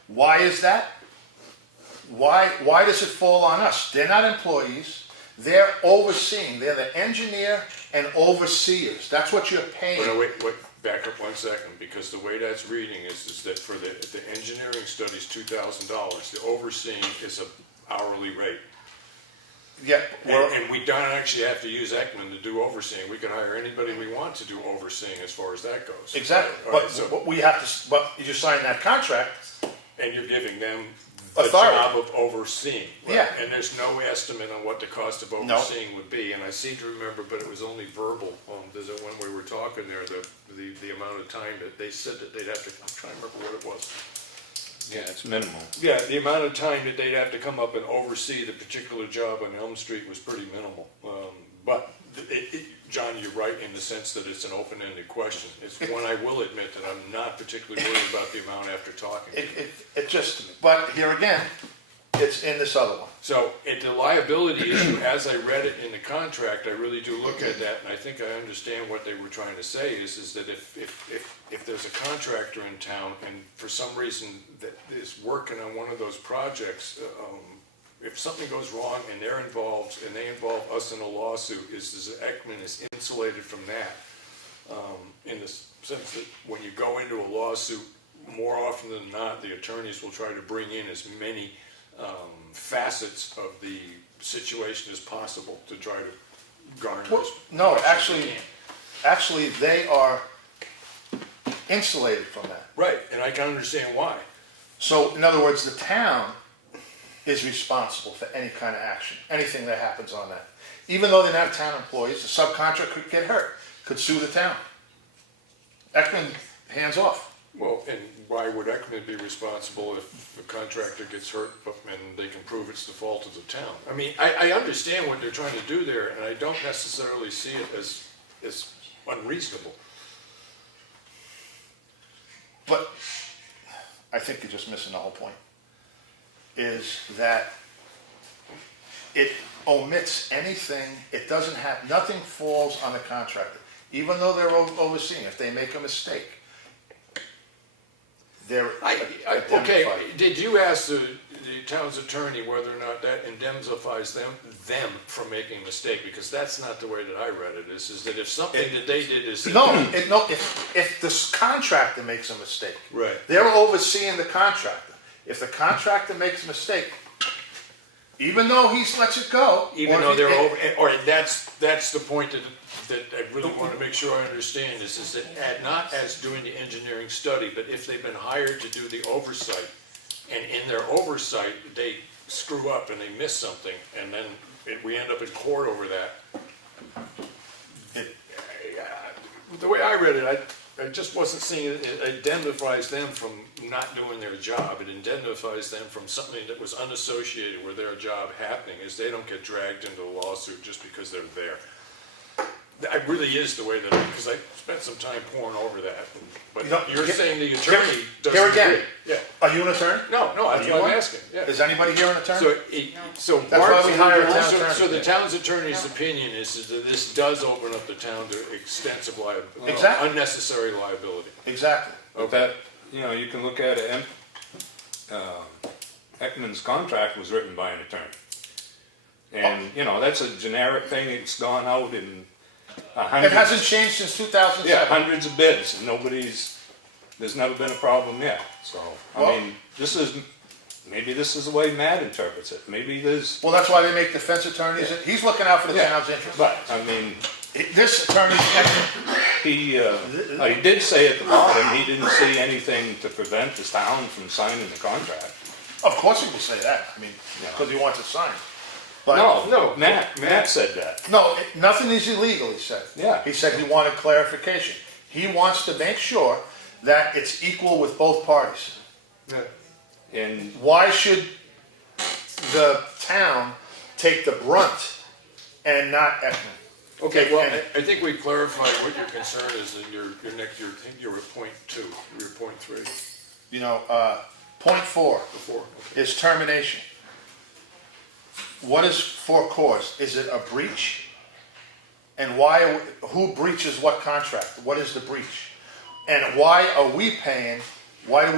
Why is that? Why does it fall on us? They're not employees. They're overseeing. They're the engineer and overseers. That's what you're paying. Wait, back up 1 second, because the way that's reading is that for the engineering studies, $2,000, the overseeing is a hourly rate. Yeah, well, And we don't actually have to use Ekman to do overseeing. We can hire anybody we want to do overseeing as far as that goes. exactly. All right, But we have to. But you sign that contract. And you're giving them the Authority. job of overseeing. Right? Yeah. And there's no estimate on what the cost of overseeing would be. And I seem to remember, but it was only verbal. When we were talking there, the amount of time that they said that they'd have to. I'm trying to remember what it was. Yeah, it's minimal. Yeah, the amount of time that they'd have to come up and oversee the particular job on Elm Street was pretty minimal. But John, you're right in the sense that it's an open-ended question. It's one I will admit that I'm not particularly worried about the amount after talking. But here again, it's in this other one. So at the liability issue, as I read it in the contract, I really do look at that, and I think I understand what they were trying to say is that if there's a contractor in town and for some reason that is working on one of those projects, if something goes wrong and they're involved and they involve us in a lawsuit, is Ekman is insulated from that, in the sense that when you go into a lawsuit, more often than not, the attorneys will try to bring in as many facets of the situation as possible to try to garner. Well, as no, much as they can. actually, they are insulated from that. Right, and I can understand why. So, in other words, the town is responsible for any kind of action, anything that happens on that. Even though they're not town employees, the subcontractor could get hurt, could sue the town. Ekman, hands off. Well, and why would Ekman be responsible if the contractor gets hurt and they can prove it's the fault of the town? I mean, I understand what they're trying to do there, and I don't necessarily see it as unreasonable. But I think you're just missing the whole point, is that it omits anything, it doesn't have, nothing falls on the contractor. Even though they're overseeing, if they make a mistake, they're Okay, identified. did you ask the town's attorney whether or not that indemnifies them from making a mistake? Because that's not the way that I read it, is that if something that they did is... If this contractor makes a mistake, Right. they're overseeing the contractor. If the contractor makes a mistake, even though he lets it go, Even though they're over, or that's the point that I really want to make sure I understand is that not as doing the engineering study, but if they've been hired to do the oversight, and in their oversight, they screw up and they miss something, and then we end up in court over that. The way I read it, I just wasn't seeing it indemnifies them from not doing their job. It indemnifies them from something that was unassociated with their job happening, is they don't get dragged into a lawsuit just because they're there. That really is the way that, because I spent some time poring over that. But You know, you're here- saying the attorney doesn't Here again, agree. Yeah. are you an attorney? No, Are that's you what I'm one? asking, yeah. Is anybody here an attorney? So That's why we hire a town so attorney. the town's attorney's opinion is that this does open up the town to extensive liability, Exactly. unnecessary liability. Exactly. But that, you can look at it, Ekman's contract was written by an attorney. And, that's a generic thing, it's gone out in It hasn't changed since 2007. Yeah, hundreds of bids, and there's never been a problem yet, so, Well- maybe this is the way Matt interprets it, maybe there's, Well, that's why they make defense attorneys. He's looking out for the Yeah. town's interest. but, This attorney, he did say at the bottom, he didn't see anything to prevent the town from signing the contract. of course he will say that, because he wants it signed. But No, Matt said that. No, nothing is illegal, he said. Yeah. He said he wanted clarification. He wants to make sure that it's equal with both parties. And, Why should the town take the brunt and not Ekman? Okay, well, And- I think we clarified what your concern is in your next, you're at point 2, you're at point 3, Point 4 before. is termination. What is for cause? Is it a breach? And who breaches what contract? What is the breach? And why do we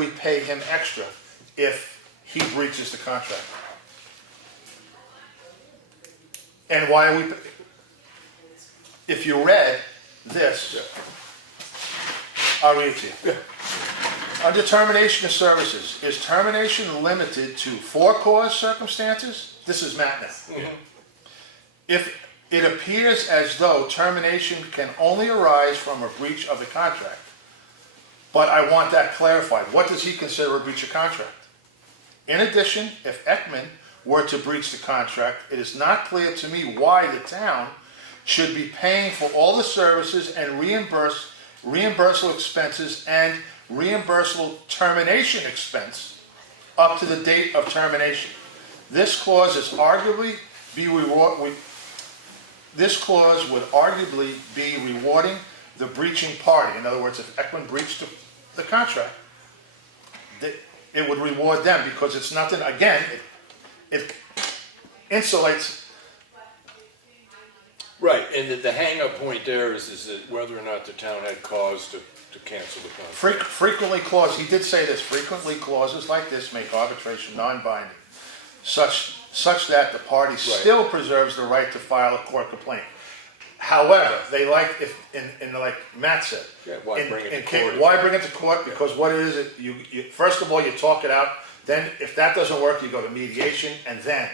pay him extra if he breaches the contract? And why are we, if you read this, I'll read it to you. Under termination of services, is termination limited to for-cause circumstances? This is Matt now. If it appears as though termination can only arise from a breach of the contract, but I want that clarified. What does he consider a breach of contract? In addition, if Ekman were to breach the contract, it is not clear to me why the town should be paying for all the services and reimbursable expenses and reimbursable termination expense up to the date of termination. This clause would arguably be rewarding the breaching party. In other words, if Ekman breached the contract, it would reward them because it's nothing, again, it insulates. Right, and the hang-up point there is that whether or not the town had cause to cancel the contract. Frequently he did say this, frequently clauses like this make arbitration non-binding, such that the party still preserves the right to file a court complaint. However, they like, like Matt said, Why bring it to court? Why bring it to court? Because what it is, you first of all, you talk it out, then if that doesn't work, you go to mediation, and then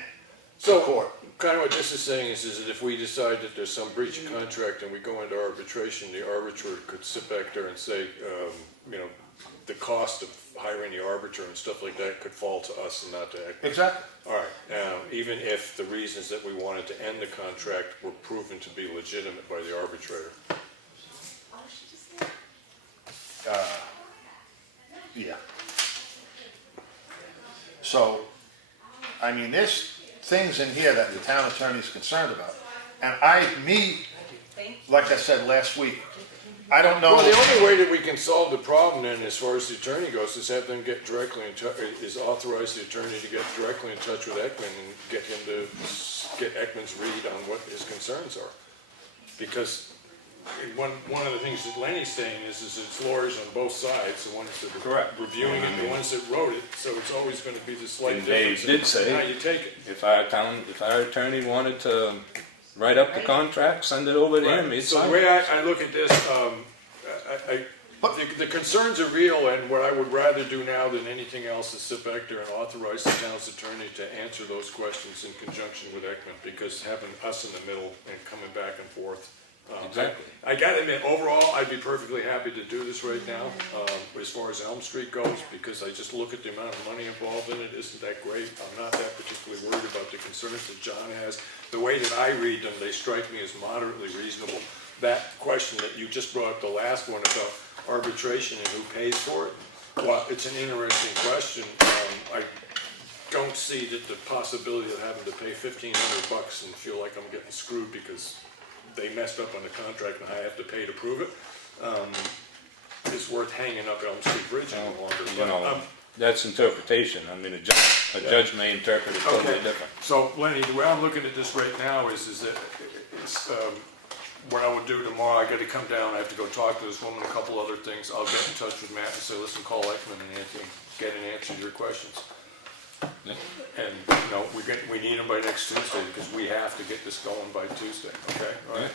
to court. Kind of what this is saying is that if we decide that there's some breach of contract and we go into arbitration, the arbitrator could sit back there and say, the cost of hiring the arbiter and stuff like that could fall to us and not to Ekman. Exactly. All right, even if the reasons that we wanted to end the contract were proven to be legitimate by the arbitrator. Yeah. So, there's things in here that the town attorney is concerned about. And like I said last week, I don't know. Well, the only way that we can solve the problem then, as far as the attorney goes, is have them get directly in touch, is authorize the attorney to get directly in touch with Ekman and get him to get Ekman's read on what his concerns are. Because one of the things that Lenny's saying is it's lawyers on both sides, the ones that are reviewing it, the ones that wrote it, so it's always going to be the slight And difference Dave did say, in how you take it. if our attorney wanted to write up the contract, send it over to him, he'd So sign the way it. I look at this, the concerns are real, and what I would rather do now than anything else is sit back there and authorize the town's attorney to answer those questions in conjunction with Ekman, because having us in the middle and coming back and forth Exactly. I gotta admit, overall, I'd be perfectly happy to do this right now, as far as Elm Street goes, because I just look at the amount of money involved in it, isn't that great? I'm not that particularly worried about the concerns that John has. The way that I read them, they strike me as moderately reasonable. That question that you just brought up, the last one about arbitration and who pays for it, well, it's an interesting question. I don't see that the possibility of having to pay $1,500 and feel like I'm getting screwed because they messed up on the contract and I have to pay to prove it, is worth hanging up Elm Street Bridge any longer. You know, that's interpretation. I mean, a judge may interpret it totally different. So Lenny, the way I'm looking at this right now is that it's, what I will do tomorrow, I gotta come down, I have to go talk to this woman, a couple other things. I'll get in touch with Matt and say, listen, call Ekman and Anthony, get an answer to your questions. Yeah. And, you know, we need them by next Tuesday because we have to get this going by Tuesday, okay? All right.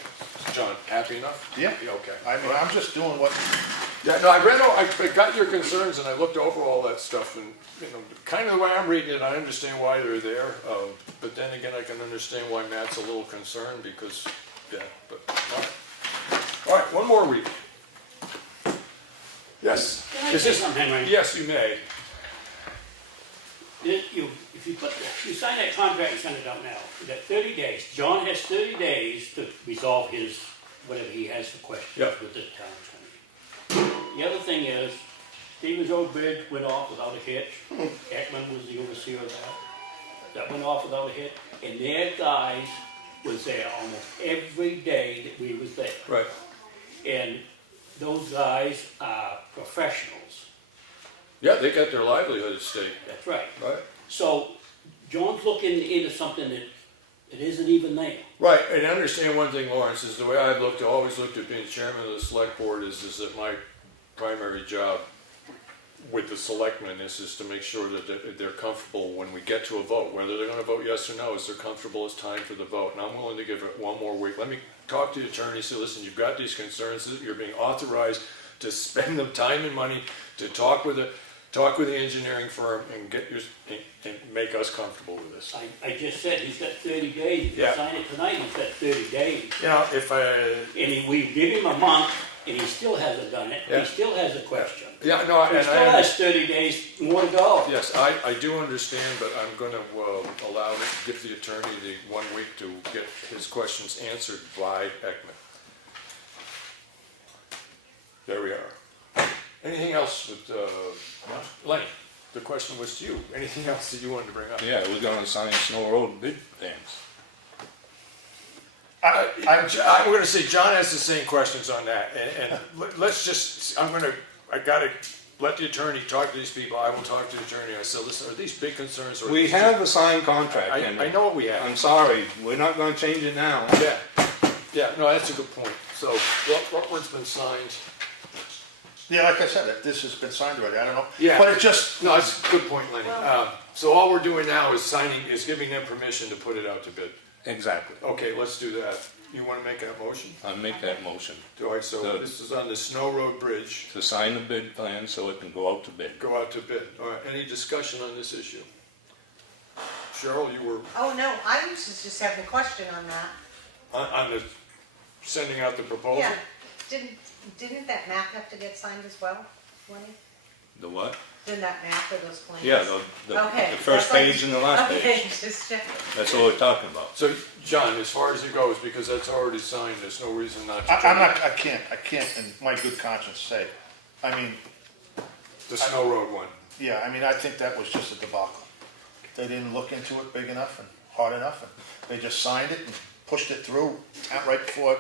John, happy enough? Yeah. Okay. I mean, I'm just doing what, Yeah, no, I got your concerns and I looked over all that stuff and, you know, kind of the way I'm reading it, I understand why they're there. But then again, I can understand why Matt's a little concerned because, yeah, but, all right. All right, one more week. Yes. Can I Is say this- something, Henry? Yes, you may. If you sign that contract and send it out now, you got 30 days. John has 30 days to resolve his, whatever he has for questions Yep. with the town attorney. The other thing is, Stevens Road Bridge went off without a hitch. Ekman was the overseer of that. That went off without a hitch. And their guys was there almost every day that we was there. Right. And those guys are professionals. Yeah, they got their livelihood at stake, That's right. right? So John's looking into something that it isn't even there. Right, and understand one thing, Lawrence, is the way I've always looked at being chairman of the select board is that my primary job with the selectmen is to make sure that they're comfortable when we get to a vote, whether they're gonna vote yes or no, is they're comfortable it's time for the vote, and I'm willing to give it one more week. Let me talk to the attorney, say, listen, you've got these concerns, you're being authorized to spend the time and money to talk with the engineering firm and and make us comfortable with this. I just said he's got 30 days. If you Yeah. sign it tonight, he's got 30 days. You know, if And we give him a month, and he still hasn't done it. Yeah. He still has a question. yeah, no, He and still has 30 days more to go. yes, I do understand, but I'm gonna give the attorney the 1 week to get his questions answered by Ekman. There we are. Anything else with, Lenny, the question was to you. Anything else that you wanted to bring up? Yeah, we're gonna sign Snow Road bid plans. I'm gonna say John has the same questions on that, and let's just, I gotta let the attorney talk to these people. I will talk to the attorney. I said, listen, are these big concerns? Or We have a signed contract, and I know what we have. I'm sorry, we're not gonna change it now. Yeah, no, that's a good point. So, Rutland's been signed. yeah, like I said, this has been signed already, I don't know. Yeah. But it just, No, that's a good point, Lenny. So all we're doing now is giving them permission to put it out to bid. Exactly. Okay, let's do that. You wanna make that motion? I make that motion All right, so Good. this is on the Snow Road Bridge. to sign the bid plan so it can go out to bid. Go out to bid. All right, any discussion on this issue? Cheryl, you were Oh, no, I was just having a question on that. on the, sending out the proposal? Yeah, didn't that map have to get signed as well, Lenny? The what? Didn't that map of those plans? Yeah, Okay, the first that's like- page and the last Okay, page. just checking. That's what we're talking about. So, John, as far as it goes, because that's already signed, there's no reason not to. I can't in my good conscience say, I mean, The Snow Road one. yeah, I mean, I think that was just a debacle. They didn't look into it big enough and hard enough, and they just signed it and pushed it through right before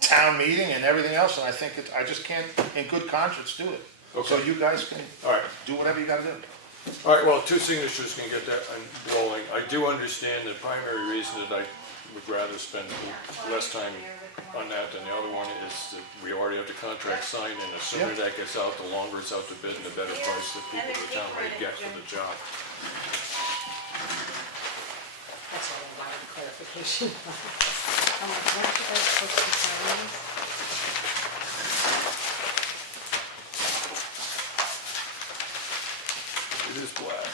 town meeting and everything else, and I think I just can't in good conscience do it. So Okay. you guys can All right. do whatever you gotta do. All right, well, 2 signatures can get that rolling. I do understand the primary reason that I would rather spend less time on that than the other one is that we already have the contract signed, and the sooner that gets out, the longer it's out to bid, and the better price that people in the town might get for the job. That's all I wanted clarification. When you guys supposed to sign these? It is black.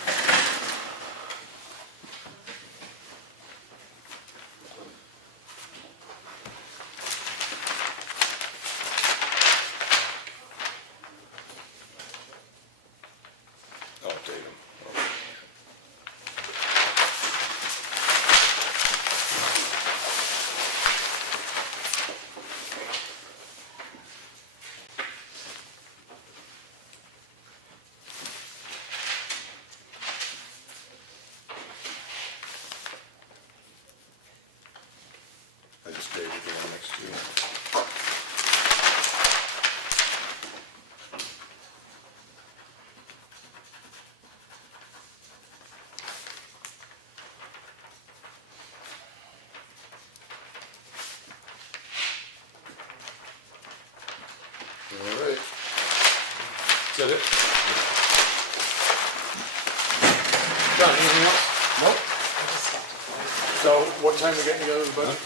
All right. Is that it? John, anything else? Nope. So what time are we getting together with the budget?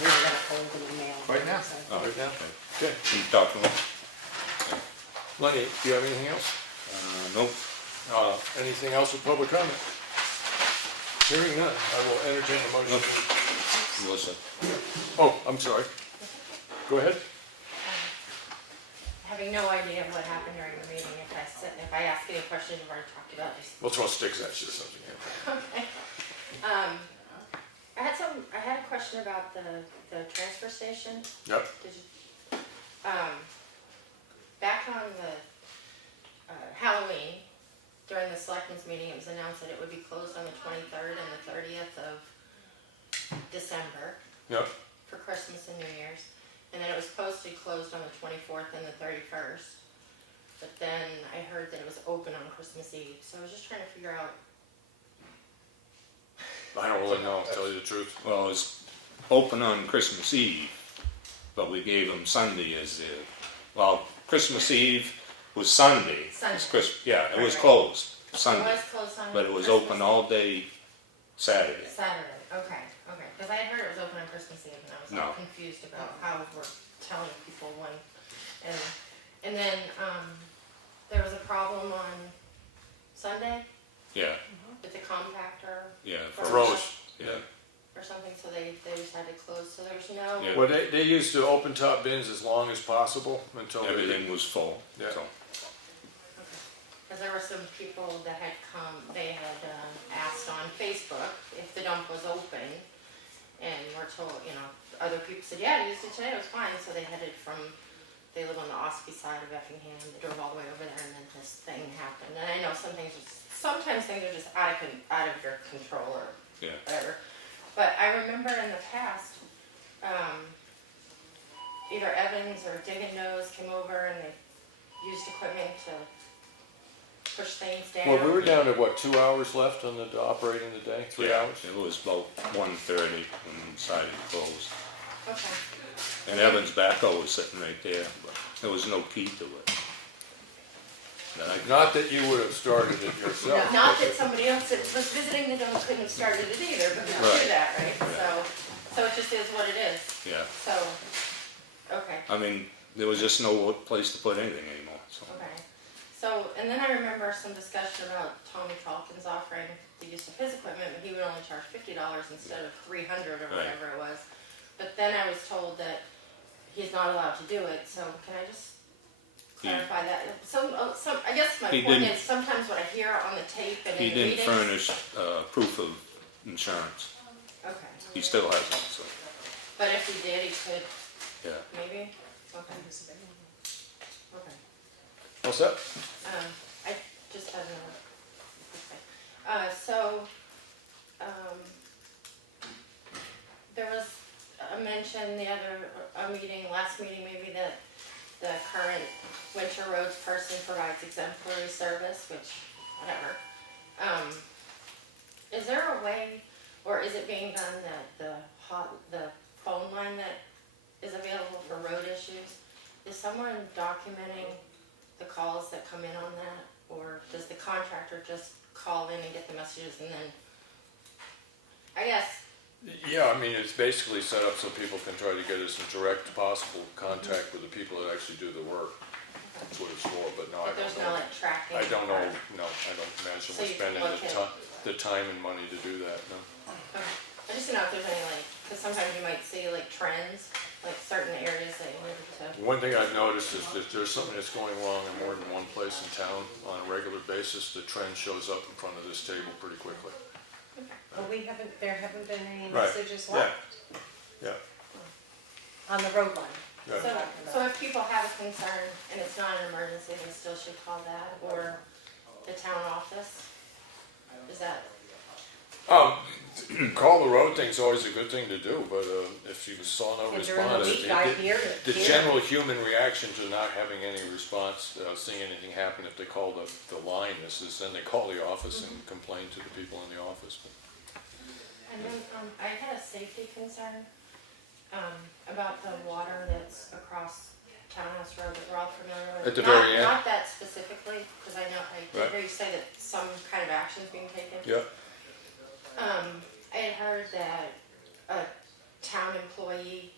Right now? Oh, Right now? okay. Okay. You talk to them? Lenny, do you have anything else? Nope. Anything else with public comment? Hearing none, I will entertain a motion. Melissa. Oh, I'm sorry. Go ahead. Having no idea what happened during the meeting, if I ask any questions you've already talked about, just. We'll throw sticks at you or something. Yeah. Okay. I had a question about the transfer station. Yep. Did you, back on the Halloween, during the selectmen's meeting, it was announced that it would be closed on the 23rd and the 30th of December Yep. for Christmas and New Year's. And then it was posted closed on the 24th and the 31st. But then I heard that it was open on Christmas Eve. So I was just trying to figure out. I don't really know, to tell you the truth. Well, it was open on Christmas Eve, but we gave them Sunday as the, well, Christmas Eve was Sunday. Sunday. Yeah, it was Right. closed It Sunday, was closed on but it was Christmas open all day Saturday. Saturday, okay. Because I had heard it was open on Christmas Eve, and I was all No. confused about how we're telling people when. And then there was a problem on Sunday Yeah, with the compactor yeah. Froze. Yeah. or something, so they just had to close. So there was no. Yeah. Well, they used to open top bins as long as possible until Everything was full, Yeah. so. Because there were some people that had come, they had asked on Facebook if the dump was open, and were told, other people said, yeah, I used it today, it was fine, so they headed from, they live on the Espie side of Effingham, they drove all the way over there, and then this thing happened. And I know sometimes things are just out of your control or Yeah. whatever. But I remember in the past, either Evans or Dig and Nose came over and they used equipment to push things down. Well, we were down to what, 2 hours left on the operating the day? 3 Yeah, hours? It was about 1:30 when we decided to close. Okay. And Evan's backhoe was sitting right there, but there was no key to it. Then I- Not that you would have started it yourself. Not that somebody else that was visiting the dump couldn't have started it either, but we do Right. that, right? So it just is what it is. Yeah, So, okay, I mean, there was just no place to put anything anymore, so. okay. So, and then I remember some discussion about Tommy Calkins offering the use of his equipment, but he would only charge $50 instead of $300 or Right. whatever it was. But then I was told that he's not allowed to do it, so can I just clarify that? I guess my He point didn't- is, sometimes what I hear on the tape and He in didn't meetings. furnish proof of insurance. Okay, He still hasn't, so, but if he did, he could, yeah. maybe? Okay. Okay. What's that? I just had another. There was a mention last meeting maybe, that the current winter roads person provides exemplary service, which, whatever. Is there a way, or is it being done that the phone line that is available for road issues, is someone documenting the calls that come in on that, or does the contractor just call in and get the messages and then, I guess, Yeah, I mean, it's basically set up so people can try to get as direct possible contact with the people that actually do the work. That's what it's for, but no, I but there's don't no know. like tracking? I don't know, or- no, I don't imagine So we're you can spending look at- the time and money to do that, no. Okay. I just don't know if there's any because sometimes you might see trends, certain areas that you need to. One thing I've noticed is that there's something that's going wrong in more than one place in town on a regular basis, the trend shows up in front of this table pretty quickly. But there haven't been any Right. messages Yeah. left Yeah, on the road line. yeah. So if people have a concern and it's not an emergency, they still should call that, or the town office? Is that? Call the road thing's always a good thing to do, but if you saw no And during the response, week, I hear the general human reaction to not having any response, seeing anything happen, if they call the line, then they call the office and complain to the people in the office. And then, I had a safety concern, about the water that's across Townhouse Road that we're all familiar with. At the very end? Not that specifically, because I know, I did Right. hear you say that some kind of action is being taken. Yeah. I had heard that a town employee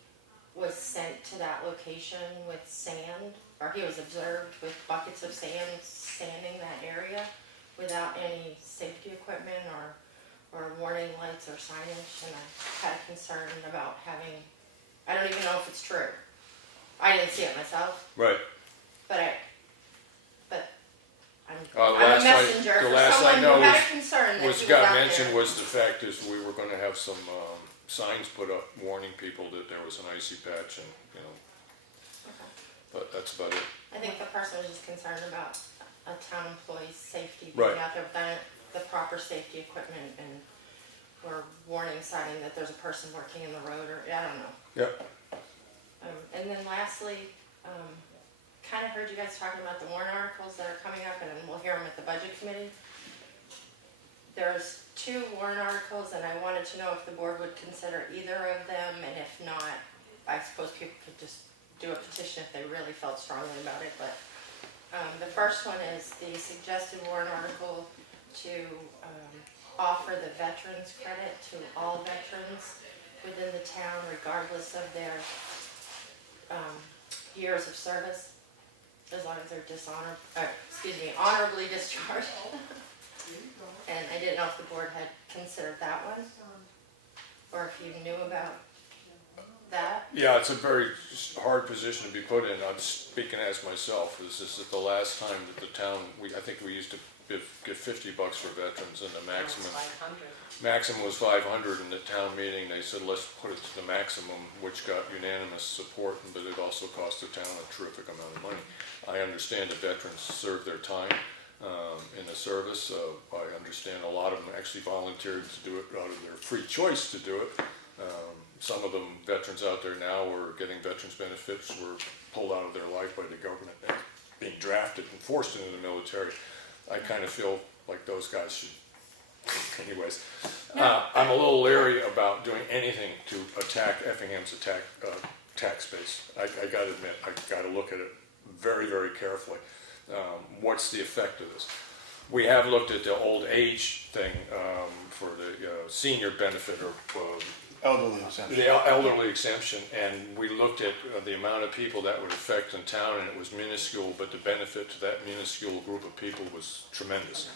was sent to that location with sand, or he was observed with buckets of sand, sanding that area without any safety equipment or warning lights or signage, and I had a concern about having, I don't even know if it's true. I didn't see it myself, Right. but I'm last a messenger the for last I someone know who had a concern that What he was got out mentioned there. was the fact is we were gonna have some, signs put up warning people that there was an icy patch and, Okay. but that's about it. I think the person was just concerned about a town employee's safety, Right. being out there without the proper safety equipment and or warning signing that there's a person working in the road, or, I don't know. Yep. And then lastly, kind of heard you guys talking about the warrant articles that are coming up, and we'll hear them at the budget committee. There's 2 warrant articles, and I wanted to know if the board would consider either of them, and if not, I suppose people could just do a petition if they really felt strongly about it, but the first one is the suggested warrant article to offer the veterans credit to all veterans within the town, regardless of their years of service, as long as they're honorably discharged. And I didn't know if the board had considered that one, or if you knew about that. Yeah, it's a very hard position to be put in. I'm speaking as myself. This is the last time that the town, I think we used to give $50 for veterans, and the maximum was 500 in the town meeting. They said, let's put it to the maximum, which got unanimous support, but it also cost the town a terrific amount of money. I understand that veterans serve their time in the service. I understand a lot of them actually volunteered to do it out of their free choice to do it. Some of them, veterans out there now, were getting veterans benefits, were pulled out of their life by the government, and being drafted and forced into the military. I kind of feel like those guys should. Anyways, I'm a little leery about doing anything to attack Effingham's tax base. I got to admit, I got to look at it very, very carefully. What's the effect of this? We have looked at the old age thing for the senior benefit or Elderly exemption. the elderly exemption, and we looked at the amount of people that would affect in town, and it was minuscule, but the benefit to that minuscule group of people was tremendous.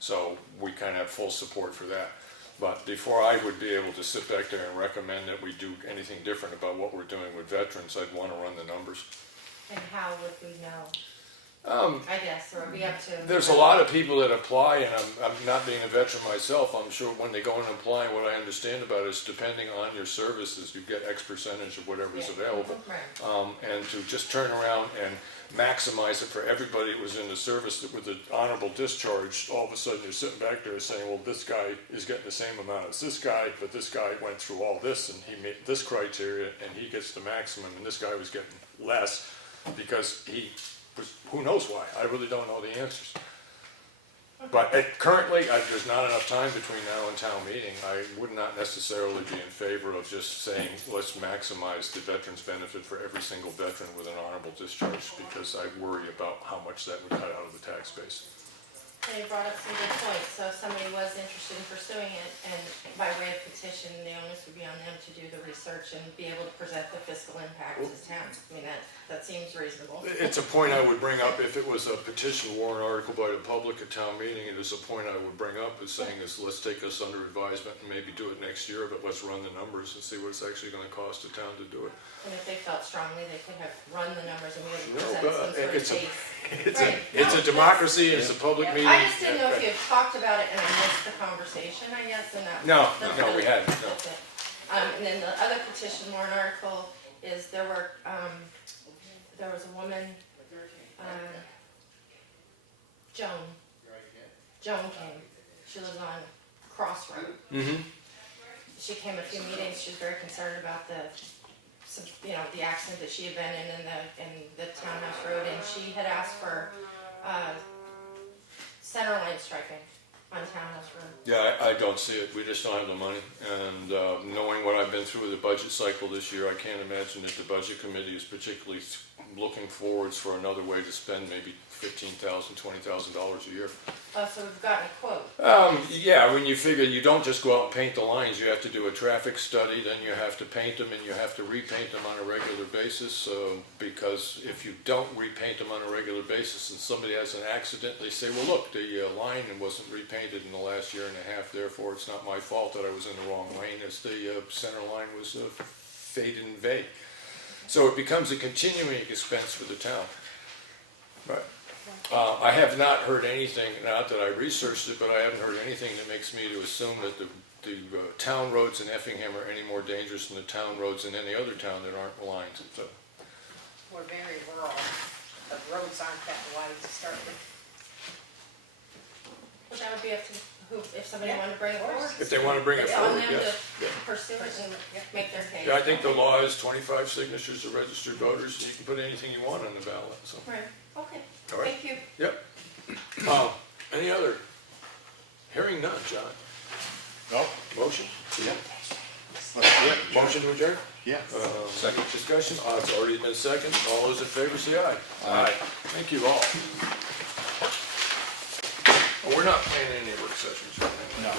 So we kind of have full support for that. But before I would be able to sit back there and recommend that we do anything different about what we're doing with veterans, I'd want to run the numbers. And how would we know? I guess, or we have to. There's a lot of people that apply, and I'm not being a veteran myself. I'm sure when they go and apply, what I understand about it is depending on your services, you get X percentage of whatever's available. Right. And to just turn around and maximize it for everybody that was in the service that with an honorable discharge, all of a sudden you're sitting back there saying, well, this guy is getting the same amount as this guy, but this guy went through all this and he met this criteria and he gets the maximum, and this guy was getting less because he was, who knows why? I really don't know the answers. But currently, there's not enough time between now and town meeting. I would not necessarily be in favor of just saying, let's maximize the veterans benefit for every single veteran with an honorable discharge, because I worry about how much that would cut out of the tax base. And you brought up some good points, so if somebody was interested in pursuing it, and by way of petition, the onus would be on them to do the research and be able to present the fiscal impact to the town. I mean, that seems reasonable. It's a point I would bring up if it was a petition warrant article by the public at town meeting. It is a point I would bring up as saying is, let's take this under advisement and maybe do it next year, but let's run the numbers and see what it's actually going to cost the town to do it. And if they felt strongly, they could have run the numbers and be able to No, present but some sort of it's a- case. It's Right. a democracy, it's a public meeting. I just didn't know if you had talked about it and I missed the conversation, I guess, and that. No, that's no, we really- hadn't, no. That's it. And then the other petition warrant article is there was a woman, Joan came. She lives on crossroad. Mm-hmm. She came a few meetings, she was very concerned about the accident that she had been in the townhouse road, and she had asked for, center line striping on townhouse road. Yeah, I don't see it. We just don't have the money. And knowing what I've been through with the budget cycle this year, I can't imagine that the budget committee is particularly looking forwards for another way to spend maybe $15,000, $20,000 a year. So we've gotten a quote. Yeah, when you figure you don't just go out and paint the lines, you have to do a traffic study, then you have to paint them, and you have to repaint them on a regular basis, because if you don't repaint them on a regular basis and somebody has an accident, they say, well, look, the line wasn't repainted in the last year and a half, therefore it's not my fault that I was in the wrong lane, as the center line was faded and vague. So it becomes a continuing expense for the town. Right. I have not heard anything, not that I researched it, but I haven't heard anything that makes me to assume that the town roads in Effingham are any more dangerous than the town roads in any other town that aren't lined. So. We're very rural, the roads aren't that wide to start with. Well, that would be up to who, if somebody wanted to bring it forward. If they want to bring it It's forward, on them yes. to pursue it and make their case. Yeah, I think the law is 25 signatures of registered voters, so you can put anything you want on the ballot. So. Right, okay, All right. thank you. Yep. Any other? Hearing none, John. No? Motion? Yeah. Motion to adjourn? Yeah. Second discussion? It's already been second. All those in favor say aye. Aye. Thank you all. We're not planning any work sessions. No.